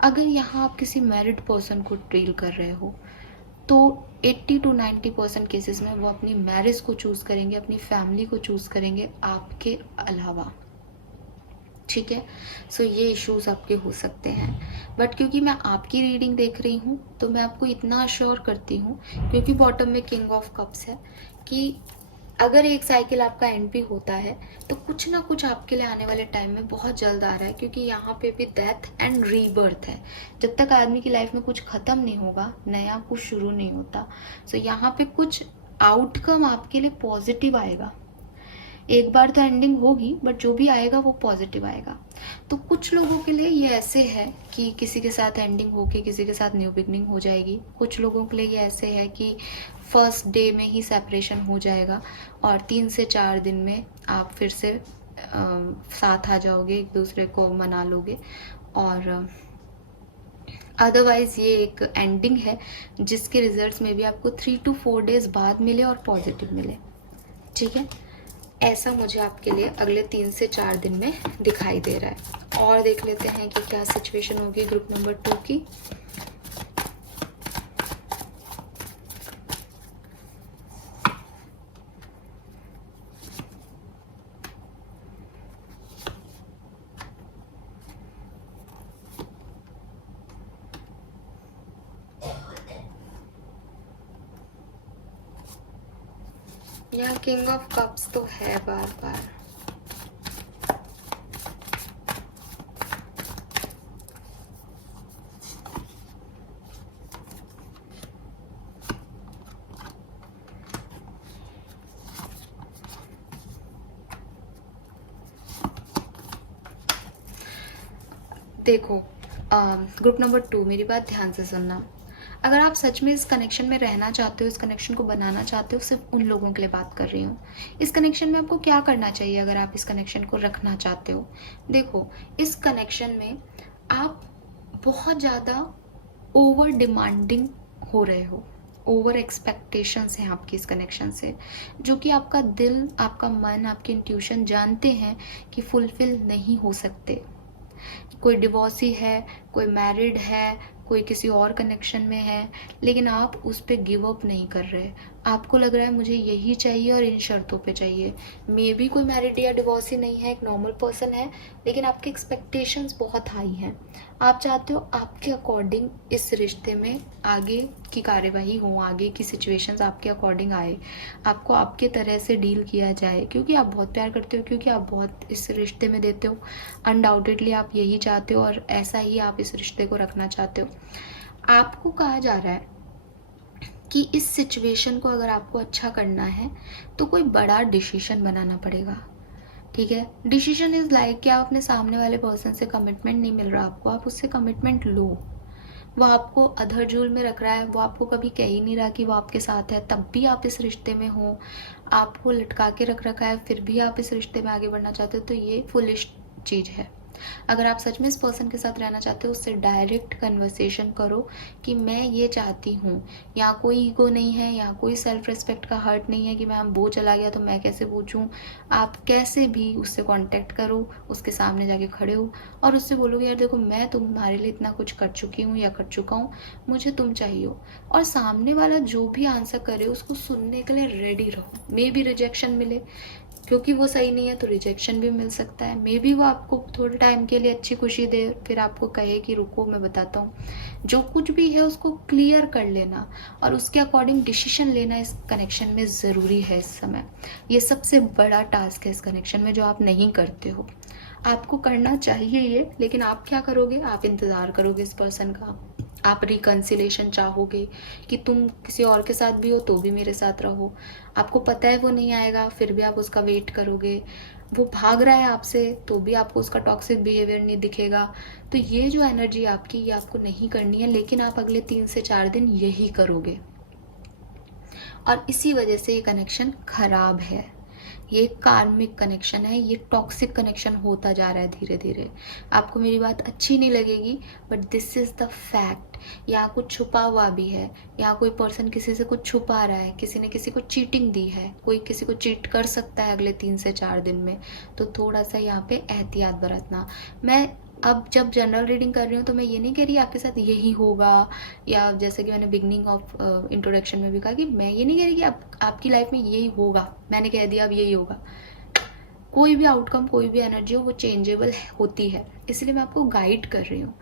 अगर यहाँ आप किसी मैरिड पर्सन को डील कर रहे हो तो 80 to 90% केसेस में वो अपनी मैरिज को चूज़ करेंगे, अपनी फैमिली को चूज़ करेंगे आपके अलावा, ठीक है। सो ये इश्यूज आपके हो सकते हैं, बट क्योंकि मैं आपकी रीडिंग देख रही हूँ तो मैं आपको इतना अश्योर करती हूँ, क्योंकि बॉटम में किंग ऑफ कप्स है, कि अगर एक साइकिल आपका एंड भी होता है तो कुछ ना कुछ आपके लिए आने वाले टाइम में बहुत जल्द आ रहा है, क्योंकि यहाँ पे भी डेथ एंड रीबर्थ है। जब तक आदमी की लाइफ में कुछ ख़त्म नहीं होगा, नया कुछ शुरू नहीं होता। सो यहाँ पे कुछ आउटकम आपके लिए पॉजिटिव आएगा। एक बार तो एंडिंग होगी, बट जो भी आएगा वो पॉजिटिव आएगा। तो कुछ लोगों के लिए ये ऐसे है कि किसी के साथ एंडिंग होके किसी के साथ न्यू बिगनिंग हो जाएगी। कुछ लोगों के लिए ये ऐसे है कि फर्स्ट डे में ही सेपरेशन हो जाएगा और 3 से 4 दिन में आप फिर से साथ आ जाओगे, एक दूसरे को मना लोगे। और अदरवाइज ये एक एंडिंग है जिसके रिजल्ट्स में भी आपको 3 to 4 डेज बाद मिले और पॉजिटिव मिले, ठीक है। ऐसा मुझे आपके लिए अगले 3 से 4 दिन में दिखाई दे रहा है। और देख लेते हैं कि क्या सिचुएशन होगी ग्रुप नंबर 2 की। यहाँ किंग ऑफ कप्स तो है बार बार। देखो ग्रुप नंबर 2, मेरी बात ध्यान से सुनना। अगर आप सच में इस कनेक्शन में रहना चाहते हो, इस कनेक्शन को बनाना चाहते हो, सिर्फ उन लोगों के लिए बात कर रही हूँ। इस कनेक्शन में आपको क्या करना चाहिए अगर आप इस कनेक्शन को रखना चाहते हो? देखो, इस कनेक्शन में आप बहुत ज़्यादा ओवर डिमांडिंग हो रहे हो, ओवर एक्सपेक्टेशंस हैं आपकी इस कनेक्शन से, जो कि आपका दिल, आपका मन, आपकी इंट्यूशन जानते हैं कि फुलफिल नहीं हो सकते। कोई डिवोर्सी है, कोई मैरिड है, कोई किसी और कनेक्शन में है, लेकिन आप उस पर गिव अप नहीं कर रहे। आपको लग रहा है मुझे यही चाहिए और इन शर्तों पे चाहिए। मे बी कोई मैरिड या डिवोर्सी नहीं है, एक नॉर्मल पर्सन है, लेकिन आपके एक्सपेक्टेशंस बहुत हाई हैं। आप चाहते हो आपके अकॉर्डिंग इस रिश्ते में आगे की कार्यवाही हो, आगे की सिचुएशंस आपके अकॉर्डिंग आए, आपको आपके तरह से डील किया जाए, क्योंकि आप बहुत प्यार करते हो, क्योंकि आप बहुत इस रिश्ते में देते हो। अनडाउटेडली आप यही चाहते हो और ऐसा ही आप इस रिश्ते को रखना चाहते हो। आपको कहा जा रहा है कि इस सिचुएशन को अगर आपको अच्छा करना है तो कोई बड़ा डिसीजन बनाना पड़ेगा। ठीक है, डिसीजन इज लाइक कि आप अपने सामने वाले पर्सन से कमिटमेंट नहीं मिल रहा आपको, आप उससे कमिटमेंट लो। वो आपको अधर झूल में रख रहा है, वो आपको कभी कह ही नहीं रहा कि वो आपके साथ है, तब भी आप इस रिश्ते में हो। आपको लटका के रख रखा है, फिर भी आप इस रिश्ते में आगे बढ़ना चाहते हो, तो ये फुलिश चीज़ है। अगर आप सच में इस पर्सन के साथ रहना चाहते हो, उससे डायरेक्ट कन्वर्सेशन करो कि मैं ये चाहती हूँ। यहाँ कोई ईगो नहीं है, यहाँ कोई सेल्फ रिस्पेक्ट का हर्ट नहीं है कि मैम वो चला गया तो मैं कैसे पूछूं। आप कैसे भी उससे कांटेक्ट करो, उसके सामने जाके खड़े हो और उससे बोलो यार देखो, मैं तुम्हारे लिए इतना कुछ कर चुकी हूँ या कर चुका हूँ, मुझे तुम चाहिए हो। और सामने वाला जो भी आंसर करे उसको सुनने के लिए रेडी रहो। मे भी रिजेक्शन मिले, क्योंकि वो सही नहीं है तो रिजेक्शन भी मिल सकता है। मे बी वो आपको थोड़े टाइम के लिए अच्छी खुशी दे, फिर आपको कहे कि रुको मैं बताता हूँ। जो कुछ भी है उसको क्लियर कर लेना और उसके अकॉर्डिंग डिसीजन लेना इस कनेक्शन में ज़रूरी है इस समय। ये सबसे बड़ा टास्क है इस कनेक्शन में जो आप नहीं करते हो। आपको करना चाहिए ये, लेकिन आप क्या करोगे? आप इंतज़ार करोगे इस पर्सन का। आप रिकन्सिलेशन चाहोगे कि तुम किसी और के साथ भी हो तो भी मेरे साथ रहो। आपको पता है वो नहीं आएगा, फिर भी आप उसका वेट करोगे। वो भाग रहा है आपसे तो भी आपको उसका टॉक्सिक बिहेवियर नहीं दिखेगा। तो ये जो एनर्जी आपकी, ये आपको नहीं करनी है, लेकिन आप अगले 3 से 4 दिन यही करोगे और इसी वजह से ये कनेक्शन खराब है। ये कार्मिक कनेक्शन है, ये टॉक्सिक कनेक्शन होता जा रहा है धीरे धीरे। आपको मेरी बात अच्छी नहीं लगेगी, but this is the fact. यहाँ कुछ छुपा हुआ भी है, यहाँ कोई पर्सन किसी से कुछ छुपा रहा है, किसी ने किसी को चीटिंग दी है, कोई किसी को चीट कर सकता है अगले 3 से 4 दिन में। तो थोड़ा सा यहाँ पे एहतियात बरतना। मैं अब जब जनरल रीडिंग कर रही हूँ तो मैं ये नहीं कह रही आपके साथ यही होगा, या जैसे कि मैंने बिगनिंग ऑफ इंट्रोडक्शन में भी कहा कि मैं ये नहीं कह रही कि आपकी लाइफ में यही होगा, मैंने कह दिया अब यही होगा। कोई भी आउटकम, कोई भी एनर्जी हो, वो चेंजेबल होती है, इसलिए मैं आपको गाइड कर रही हूँ।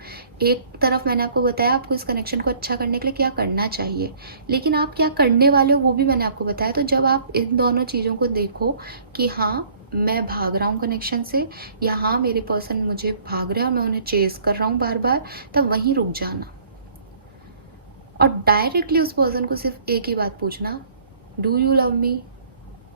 एक तरफ मैंने आपको बताया आपको इस कनेक्शन को अच्छा करने के लिए क्या करना चाहिए, लेकिन आप क्या करने वाले हो वो भी मैंने आपको बताया। तो जब आप इन दोनों चीज़ों को देखो कि हाँ मैं भाग रहा हूँ कनेक्शन से, या हाँ मेरे पर्सन मुझे भाग रहे हैं और मैं उन्हें चेस कर रहा हूँ बार बार, तब वहीं रुक जाना और डायरेक्टली उस पर्सन को सिर्फ एक ही बात पूछना, डू यू लव मी?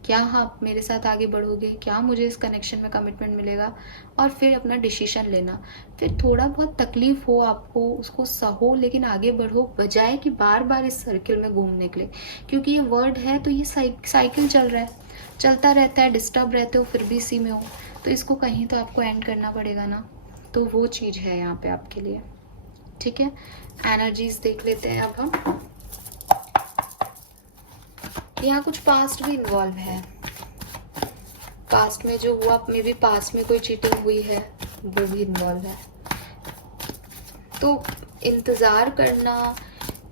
क्या आप मेरे साथ आगे बढ़ोगे? क्या मुझे इस कनेक्शन में कमिटमेंट मिलेगा? और फिर अपना डिसीजन लेना। फिर थोड़ा बहुत तकलीफ हो आपको, उसको सहो, लेकिन आगे बढ़ो, बजाय कि बार बार इस सर्किल में घूमने के लिए। क्योंकि ये वर्ड है तो ये साइकिल चल रहा है, चलता रहता है, डिस्टर्ब रहते हो फिर भी इसी में हो, तो इसको कहीं तो आपको एंड करना पड़ेगा ना। तो वो चीज़ है यहाँ पे आपके लिए। ठीक है, एनर्जीज देख लेते हैं अब हम। यहाँ कुछ पास्ट भी इन्वॉल्व है, पास्ट में जो हुआ, मे बी पास्ट में कोई चीटिंग हुई है वो भी इन्वॉल्व है। तो इंतज़ार करना,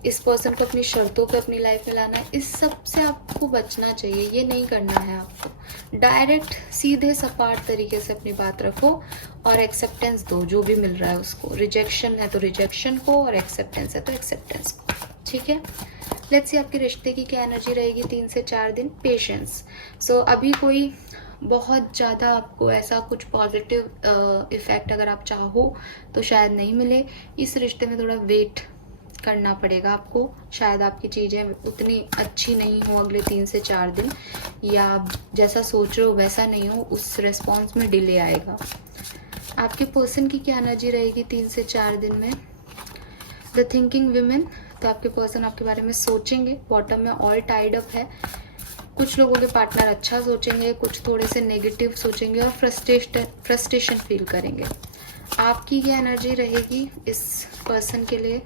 इस पर्सन को अपनी शर्तों पे अपनी लाइफ में लाना, इस सब से आपको बचना चाहिए। ये नहीं करना है आपको। डायरेक्ट सीधे सपाट तरीके से अपनी बात रखो और एक्सेप्टेंस दो, जो भी मिल रहा है उसको। रिजेक्शन है तो रिजेक्शन को, और एक्सेप्टेंस है तो एक्सेप्टेंस को। ठीक है, लेट्स सी आपके रिश्ते की क्या एनर्जी रहेगी 3 से 4 दिन। पेशेंस। सो अभी कोई बहुत ज़्यादा आपको ऐसा कुछ पॉजिटिव इफेक्ट अगर आप चाहो तो शायद नहीं मिले। इस रिश्ते में थोड़ा वेट करना पड़ेगा आपको, शायद आपकी चीज़ें उतनी अच्छी नहीं हो अगले 3 से 4 दिन, या जैसा सोच रहे हो वैसा नहीं हो, उस रेस्पॉन्स में डिले आएगा। आपके पर्सन की क्या एनर्जी रहेगी 3 से 4 दिन में। The thinking women. तो आपके पर्सन आपके बारे में सोचेंगे, बॉटम में ऑल टाइड अप है। कुछ लोगों के पार्टनर अच्छा सोचेंगे, कुछ थोड़े से नेगेटिव सोचेंगे और फ्रस्ट्रेशन फील करेंगे। आपकी क्या एनर्जी रहेगी इस पर्सन के लिए?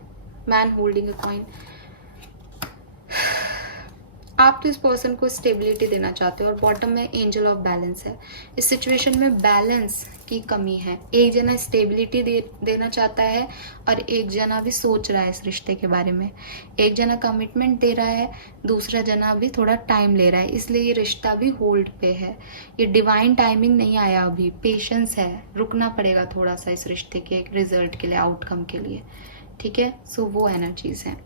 Man holding a coin. आप तो इस पर्सन को स्टेबिलिटी देना चाहते हो और बॉटम में एंजल ऑफ बैलेंस है। इस सिचुएशन में बैलेंस की कमी है। एक जना स्टेबिलिटी देना चाहता है और एक जना भी सोच रहा है इस रिश्ते के बारे में। एक जना कमिटमेंट दे रहा है, दूसरा जना भी थोड़ा टाइम ले रहा है, इसलिए ये रिश्ता भी होल्ड पे है। ये डिवाइन टाइमिंग नहीं आया अभी, पेशेंस है, रुकना पड़ेगा थोड़ा सा इस रिश्ते के एक रिजल्ट के लिए, आउटकम के लिए। ठीक है, सो वो एनर्जीज हैं।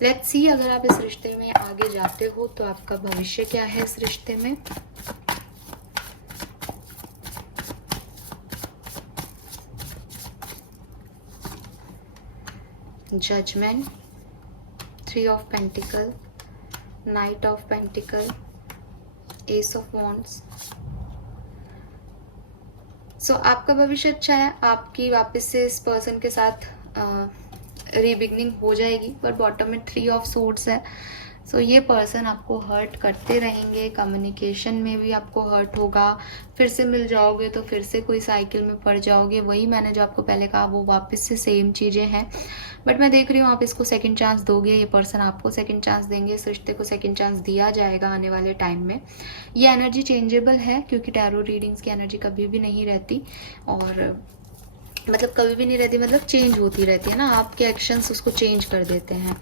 लेट्स सी, अगर आप इस रिश्ते में आगे जाते हो तो आपका भविष्य क्या है इस रिश्ते में। Judgement, 3 of pentacle, knight of pentacle, ace of wands. So आपका भविष्य अच्छा है, आपकी वापस से इस पर्सन के साथ रीबिगनिंग हो जाएगी, पर बॉटम में 3 ऑफ सोर्ड्स है। सो ये पर्सन आपको हर्ट करते रहेंगे, कम्युनिकेशन में भी आपको हर्ट होगा, फिर से मिल जाओगे तो फिर से कोई साइकिल में पड़ जाओगे। वही मैंने जो आपको पहले कहा वो वापस से सेम चीज़ें हैं, बट मैं देख रही हूँ आप इसको सेकंड चांस दोगे, ये पर्सन आपको सेकंड चांस देंगे, इस रिश्ते को सेकंड चांस दिया जाएगा आने वाले टाइम में। ये एनर्जी चेंजेबल है क्योंकि टैरो रीडिंग्स की एनर्जी कभी भी नहीं रहती, और मतलब कभी भी नहीं रहती, मतलब चेंज होती रहती है ना, आपके एक्शंस उसको चेंज कर देते हैं।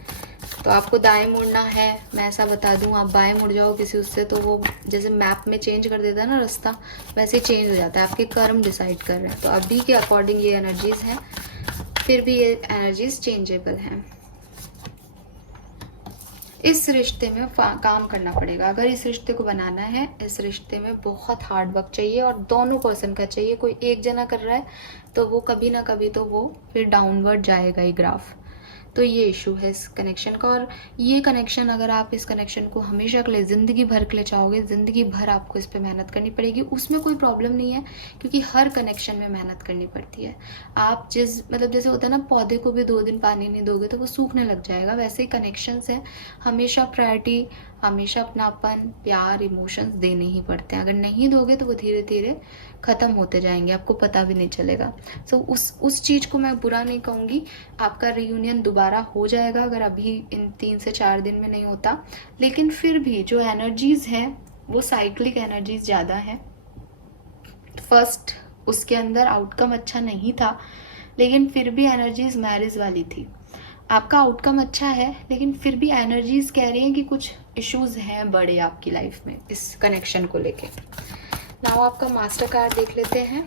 तो आपको दाएं मुड़ना है, मैं ऐसा बता दूं, आप बाएं मुड़ जाओ किसी उससे तो वो जैसे मैप में चेंज कर देता है ना रास्ता, वैसे चेंज हो जाता है, आपके कर्म डिसाइड कर रहे हैं। तो अभी के अकॉर्डिंग ये एनर्जीज हैं, फिर भी ये एनर्जीज चेंजेबल हैं। इस रिश्ते में काम करना पड़ेगा। अगर इस रिश्ते को बनाना है, इस रिश्ते में बहुत हार्ड वर्क चाहिए और दोनों पर्सन का चाहिए। कोई एक जना कर रहा है तो वो कभी ना कभी तो वो फिर डाउनवर्ड जाएगा ये ग्राफ। तो ये इशू है इस कनेक्शन का, और ये कनेक्शन अगर आप इस कनेक्शन को हमेशा के लिए, ज़िंदगी भर के लिए चाहोगे, ज़िंदगी भर आपको इस पर मेहनत करनी पड़ेगी। उसमें कोई प्रॉब्लम नहीं है क्योंकि हर कनेक्शन में मेहनत करनी पड़ती है। आप जिस मतलब जैसे होता है ना, पौधे को भी 2 दिन पानी नहीं दोगे तो वो सूखने लग जाएगा, वैसे ही कनेक्शंस है, हमेशा प्रायोरिटी, हमेशा अपनापन, प्यार, इमोशंस देने ही पड़ते हैं। अगर नहीं दोगे तो वो धीरे धीरे ख़त्म होते जाएंगे, आपको पता भी नहीं चलेगा। सो उस चीज़ को मैं बुरा नहीं कहूँगी। आपका रियूनियन दोबारा हो जाएगा अगर अभी इन 3 से 4 दिन में नहीं होता, लेकिन फिर भी जो एनर्जीज़ हैं वो साइक्लिक एनर्जीज ज़्यादा हैं। फर्स्ट उसके अंदर आउटकम अच्छा नहीं था, लेकिन फिर भी एनर्जीज मैरिज वाली थी। आपका आउटकम अच्छा है, लेकिन फिर भी एनर्जीज कह रही हैं कि कुछ इश्यूज हैं बड़े आपकी लाइफ में इस कनेक्शन को लेके। नाउ आपका मास्टर कार्ड देख लेते हैं।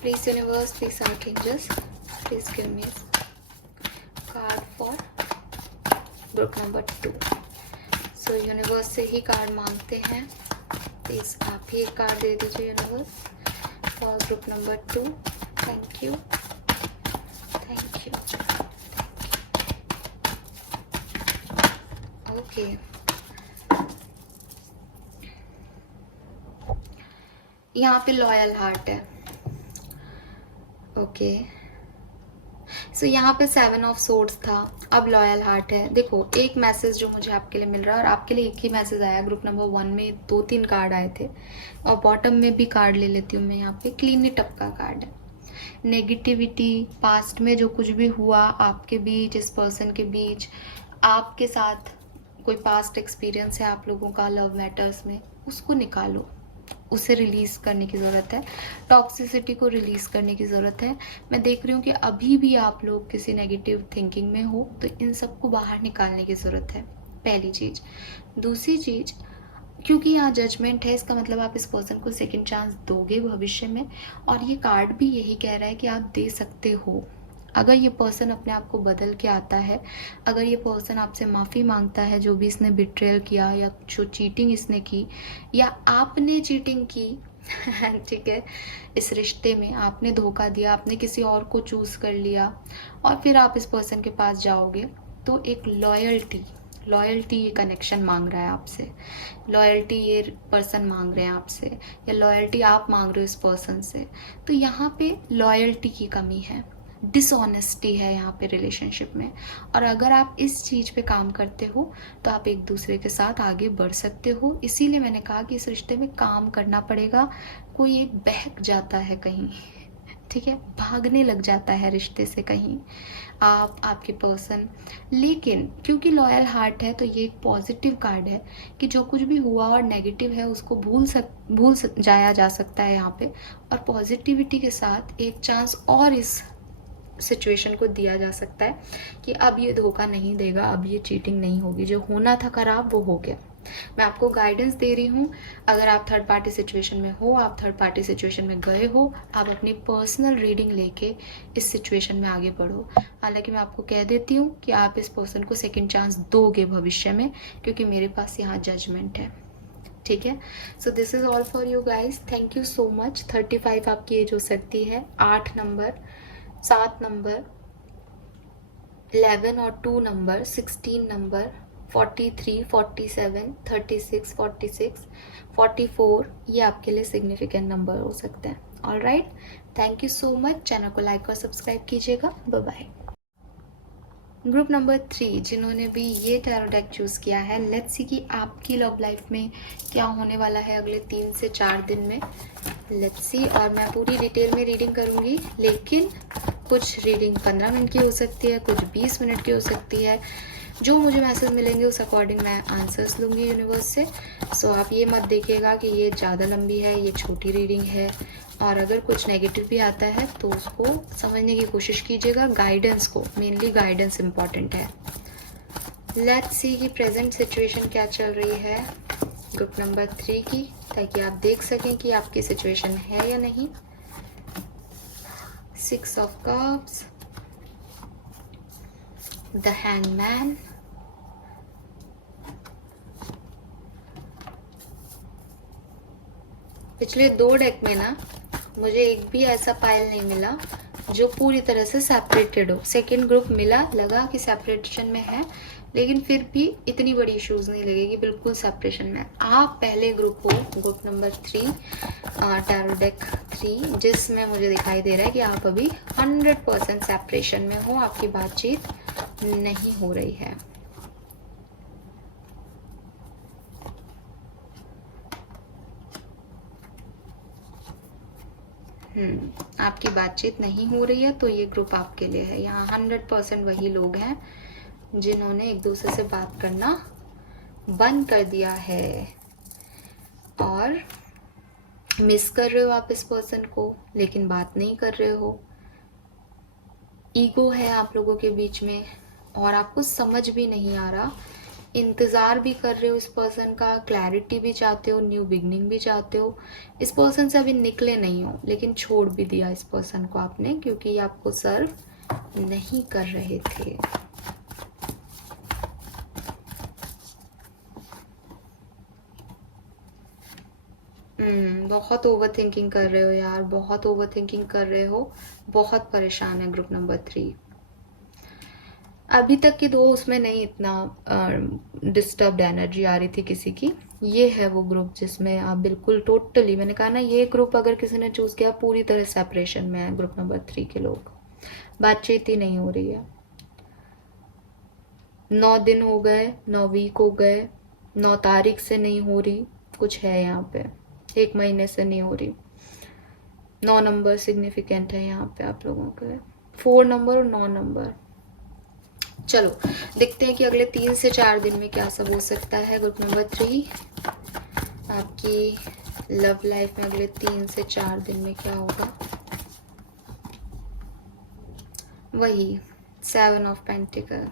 Please universe, please archangels, please give me card for group number 2। So universe से ही कार्ड मांगते हैं, प्लीज आप ही एक कार्ड दे दीजिए universe for group number 2। Thank you, thank you. Okay, यहाँ पे लॉयल हार्ट है। ओके, सो यहाँ पे 7 ऑफ सोर्ड्स था, अब लॉयल हार्ट है। देखो, एक मैसेज जो मुझे आपके लिए मिल रहा है, और आपके लिए एक ही मैसेज आया। ग्रुप नंबर 1 में 2-3 कार्ड आए थे, और बॉटम में भी कार्ड ले लेती हूँ मैं। यहाँ पे क्लीन इट अप का कार्ड है। नेगेटिविटी, पास्ट में जो कुछ भी हुआ आपके बीच, इस पर्सन के बीच, आपके साथ कोई पास्ट एक्सपीरियंस है आप लोगों का लव मैटर्स में, उसको निकालो, उसे रिलीज़ करने की ज़रूरत है। टॉक्सिसिटी को रिलीज़ करने की ज़रूरत है। मैं देख रही हूँ कि अभी भी आप लोग किसी नेगेटिव थिंकिंग में हो, तो इन सबको बाहर निकालने की ज़रूरत है, पहली चीज़। दूसरी चीज़, क्योंकि यहाँ जजमेंट है, इसका मतलब आप इस पर्सन को सेकंड चांस दोगे भविष्य में, और ये कार्ड भी यही कह रहा है कि आप दे सकते हो। अगर ये पर्सन अपने आप को बदल के आता है, अगर ये पर्सन आपसे माफ़ी मांगता है जो भी इसने बिट्रेयल किया या जो चीटिंग इसने की या आपने चीटिंग की ठीक है, इस रिश्ते में आपने धोखा दिया, आपने किसी और को चूज़ कर लिया और फिर आप इस पर्सन के पास जाओगे, तो एक लॉयल्टी ये कनेक्शन मांग रहा है आपसे, लॉयल्टी ये पर्सन मांग रहे हैं आपसे, या लॉयल्टी आप मांग रहे हो इस पर्सन से। तो यहाँ पे लॉयल्टी की कमी है। डिसऑनेस्टी है यहाँ पे रिलेशनशिप में। और अगर आप इस चीज़ पे काम करते हो तो आप एक दूसरे के साथ आगे बढ़ सकते हो। इसीलिए मैंने कहा कि इस रिश्ते में काम करना पड़ेगा। कोई एक बहक जाता है कहीं, ठीक है, भागने लग जाता है रिश्ते से कहीं, आप आपके पर्सन, लेकिन क्योंकि लॉयल हार्ट है तो ये एक पॉजिटिव कार्ड है कि जो कुछ भी हुआ और नेगेटिव है उसको जाया जा सकता है यहाँ पे। और पॉजिटिविटी के साथ एक चांस और इस सिचुएशन को दिया जा सकता है कि अब ये धोखा नहीं देगा, अब ये चीटिंग नहीं होगी, जो होना था खराब वो हो गया। मैं आपको गाइडेंस दे रही हूँ। अगर आप थर्ड पार्टी सिचुएशन में हो, आप थर्ड पार्टी सिचुएशन में गए हो, आप अपनी पर्सनल रीडिंग लेके इस सिचुएशन में आगे बढ़ो। हालांकि मैं आपको कह देती हूँ कि आप इस पर्सन को सेकंड चांस दोगे भविष्य में, क्योंकि मेरे पास यहाँ जजमेंट है, ठीक है। So this is all for you guys, thank you so much. 35 आपकी एज हो सकती है, 8 नंबर, 7 नंबर, 11 और 2 नंबर, 16 नंबर, 43, 47, 36, 46, 44, ये आपके लिए सिग्निफिकेंट नंबर हो सकते हैं। All right, thank you so much. Channel को लाइक और सब्सक्राइब कीजिएगा। Bye bye. ग्रुप नंबर 3 जिन्होंने भी ये टैरो डेक चूज़ किया है, लेट्स सी कि आपकी लव लाइफ में क्या होने वाला है अगले 3 से 4 दिन में। लेट्स सी, और मैं पूरी डिटेल में रीडिंग करूँगी, लेकिन कुछ रीडिंग 15 मिनट की हो सकती है, कुछ 20 मिनट की हो सकती है। जो मुझे मैसेज मिलेंगे उस अकॉर्डिंग मैं आंसर्स लूँगी यूनिवर्स से। सो आप ये मत देखिएगा कि ये ज़्यादा लंबी है, ये छोटी रीडिंग है। और अगर कुछ नेगेटिव भी आता है तो उसको समझने की कोशिश कीजिएगा, गाइडेंस को, मेनली गाइडेंस इम्पॉर्टेंट है। लेट्स सी कि प्रेजेंट सिचुएशन क्या चल रही है ग्रुप नंबर 3 की, ताकि आप देख सकें कि आपकी सिचुएशन है या नहीं। 6 ऑफ कप्स, द हैंगमैन, पिछले 2 डेक में ना मुझे एक भी ऐसा पाइल नहीं मिला जो पूरी तरह से सेपरेटेड हो। सेकंड ग्रुप मिला, लगा कि सेपरेशन में है, लेकिन फिर भी इतनी बड़ी इश्यूज नहीं लगेगी, बिल्कुल सेपरेशन में। आप पहले ग्रुप हो, ग्रुप नंबर 3, टैरो डेक 3, जिसमें मुझे दिखाई दे रहा है कि आप अभी 100% सेपरेशन में हो, आपकी बातचीत नहीं हो रही है। आपकी बातचीत नहीं हो रही है तो ये ग्रुप आपके लिए है। यहाँ 100% वही लोग हैं जिन्होंने एक दूसरे से बात करना बंद कर दिया है, और मिस कर रहे हो आप इस पर्सन को, लेकिन बात नहीं कर रहे हो। ईगो है आप लोगों के बीच में, और आपको समझ भी नहीं आ रहा। इंतज़ार भी कर रहे हो इस पर्सन का, क्लैरिटी भी चाहते हो, न्यू बिगनिंग भी चाहते हो। इस पर्सन से अभी निकले नहीं हो, लेकिन छोड़ भी दिया इस पर्सन को आपने, क्योंकि ये आपको सर्व नहीं कर रहे थे। बहुत ओवर थिंकिंग कर रहे हो यार, बहुत ओवर थिंकिंग कर रहे हो, बहुत परेशान है ग्रुप नंबर 3। अभी तक की दो उसमें नहीं इतना डिस्टर्ब्ड एनर्जी आ रही थी किसी की। ये है वो ग्रुप जिसमें आप बिल्कुल टोटली, मैंने कहा ना, ये ग्रुप अगर किसी ने चूज किया पूरी तरह सेपरेशन में है ग्रुप नंबर 3 के लोग। बातचीत ही नहीं हो रही है। 9 दिन हो गए, 9 वीक हो गए, 9 तारीख से नहीं हो रही, कुछ है यहाँ पे, 1 महीने से नहीं हो रही। 9 नंबर सिग्निफिकेंट है यहाँ पे आप लोगों के, 4 नंबर और 9 नंबर। चलो देखते हैं कि अगले 3 से 4 दिन में क्या सब हो सकता है ग्रुप नंबर 3। आपकी लव लाइफ में अगले 3 से 4 दिन में क्या होगा। वही 7 ऑफ पेंटिकल,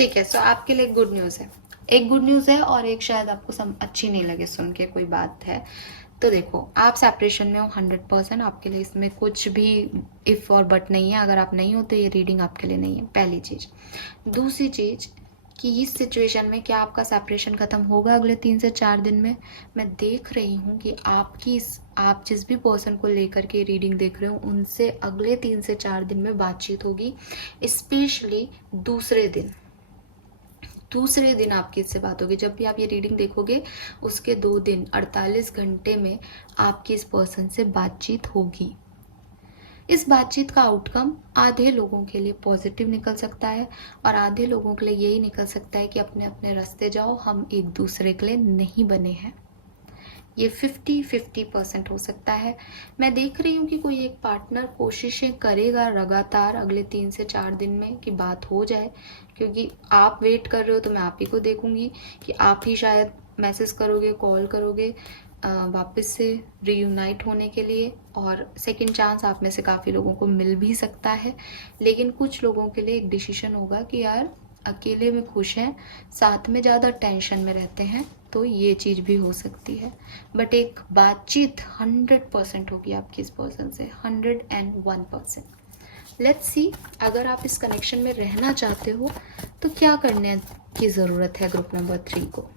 ठीक है, सो आपके लिए एक गुड न्यूज़ है, एक गुड न्यूज़ है और एक शायद आपको अच्छी नहीं लगे सुन के कोई बात है। तो देखो, आप सेपरेशन में हो 100%, आपके लिए इसमें कुछ भी इफ़ और बट नहीं है। अगर आप नहीं हो तो ये रीडिंग आपके लिए नहीं है, पहली चीज़। दूसरी चीज़ कि इस सिचुएशन में क्या आपका सेपरेशन ख़त्म होगा अगले 3 से 4 दिन में? मैं देख रही हूँ कि आप जिस भी पर्सन को लेकर के रीडिंग देख रहे हो उनसे अगले 3 से 4 दिन में बातचीत होगी, स्पेशली दूसरे दिन आपकी इससे बात होगी। जब भी आप ये रीडिंग देखोगे उसके 2 दिन 48 घंटे में आपकी इस पर्सन से बातचीत होगी। इस बातचीत का आउटकम आधे लोगों के लिए पॉजिटिव निकल सकता है और आधे लोगों के लिए यही निकल सकता है कि अपने अपने रास्ते जाओ, हम एक दूसरे के लिए नहीं बने हैं। ये 50-50% हो सकता है। मैं देख रही हूँ कि कोई एक पार्टनर कोशिशें करेगा लगातार अगले 3 से 4 दिन में कि बात हो जाए, क्योंकि आप वेट कर रहे हो तो मैं आप ही को देखूंगी कि आप ही शायद मैसेज करोगे, कॉल करोगे वापस से रीयूनाइट होने के लिए, और सेकंड चांस आप में से काफ़ी लोगों को मिल भी सकता है। लेकिन कुछ लोगों के लिए एक डिसीजन होगा कि यार अकेले में खुश हैं, साथ में ज़्यादा टेंशन में रहते हैं, तो ये चीज़ भी हो सकती है। बट एक बातचीत 100% होगी आपकी इस पर्सन से, 101%। लेट्स सी, अगर आप इस कनेक्शन में रहना चाहते हो तो क्या करने की ज़रूरत है ग्रुप नंबर 3 को।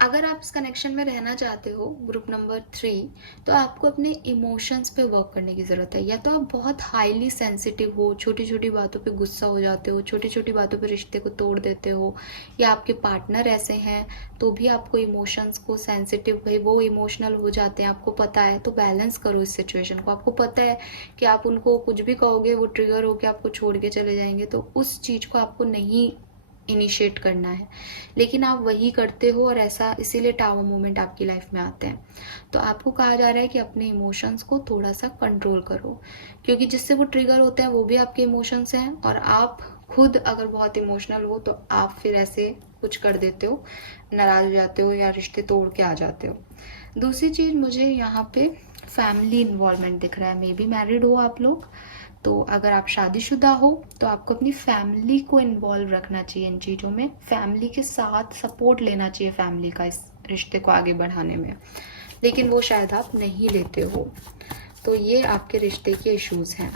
अगर आप इस कनेक्शन में रहना चाहते हो ग्रुप नंबर 3, तो आपको अपने इमोशंस पे वर्क करने की ज़रूरत है। या तो आप बहुत हाईली सेंसिटिव हो, छोटी छोटी बातों पे गुस्सा हो जाते हो, छोटी छोटी बातों पे रिश्ते को तोड़ देते हो, या आपके पार्टनर ऐसे हैं तो भी आपको इमोशंस को सेंसिटिव, भाई वो इमोशनल हो जाते हैं, आपको पता है। तो बैलेंस करो इस सिचुएशन को। आपको पता है कि आप उनको कुछ भी कहोगे वो ट्रिगर होकर आपको छोड़ के चले जाएंगे, तो उस चीज़ को आपको नहीं इनिशिएट करना है, लेकिन आप वही करते हो और ऐसा इसीलिए टावर मोमेंट आपकी लाइफ में आते हैं। तो आपको कहा जा रहा है कि अपने इमोशंस को थोड़ा सा कंट्रोल करो, क्योंकि जिससे वो ट्रिगर होते हैं वो भी आपके इमोशंस हैं, और आप खुद अगर बहुत इमोशनल हो तो आप फिर ऐसे कुछ कर देते हो, नाराज हो जाते हो या रिश्ते तोड़ के आ जाते हो। दूसरी चीज़, मुझे यहाँ पे फैमिली इन्वॉल्वमेंट दिख रहा है। मे बी मैरिड हो आप लोग, तो अगर आप शादीशुदा हो तो आपको अपनी फैमिली को इन्वॉल्व रखना चाहिए इन चीज़ों में। फैमिली के साथ सपोर्ट लेना चाहिए फैमिली का इस रिश्ते को आगे बढ़ाने में, लेकिन वो शायद आप नहीं लेते हो। तो ये आपके रिश्ते के इश्यूज़ हैं।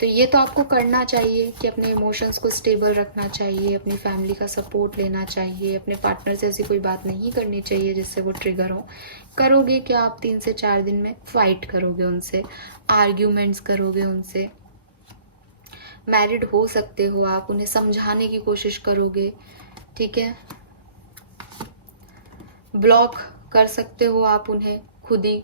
तो ये तो आपको करना चाहिए कि अपने इमोशंस को स्टेबल रखना चाहिए, अपनी फैमिली का सपोर्ट लेना चाहिए, अपने पार्टनर से ऐसी कोई बात नहीं करनी चाहिए जिससे वो ट्रिगर हो। करोगे क्या आप 3 से 4 दिन में? फाइट करोगे उनसे, आर्ग्यूमेंट्स करोगे उनसे। मैरिड हो सकते हो आप, उन्हें समझाने की कोशिश करोगे, ठीक है। ब्लॉक कर सकते हो आप उन्हें खुद ही।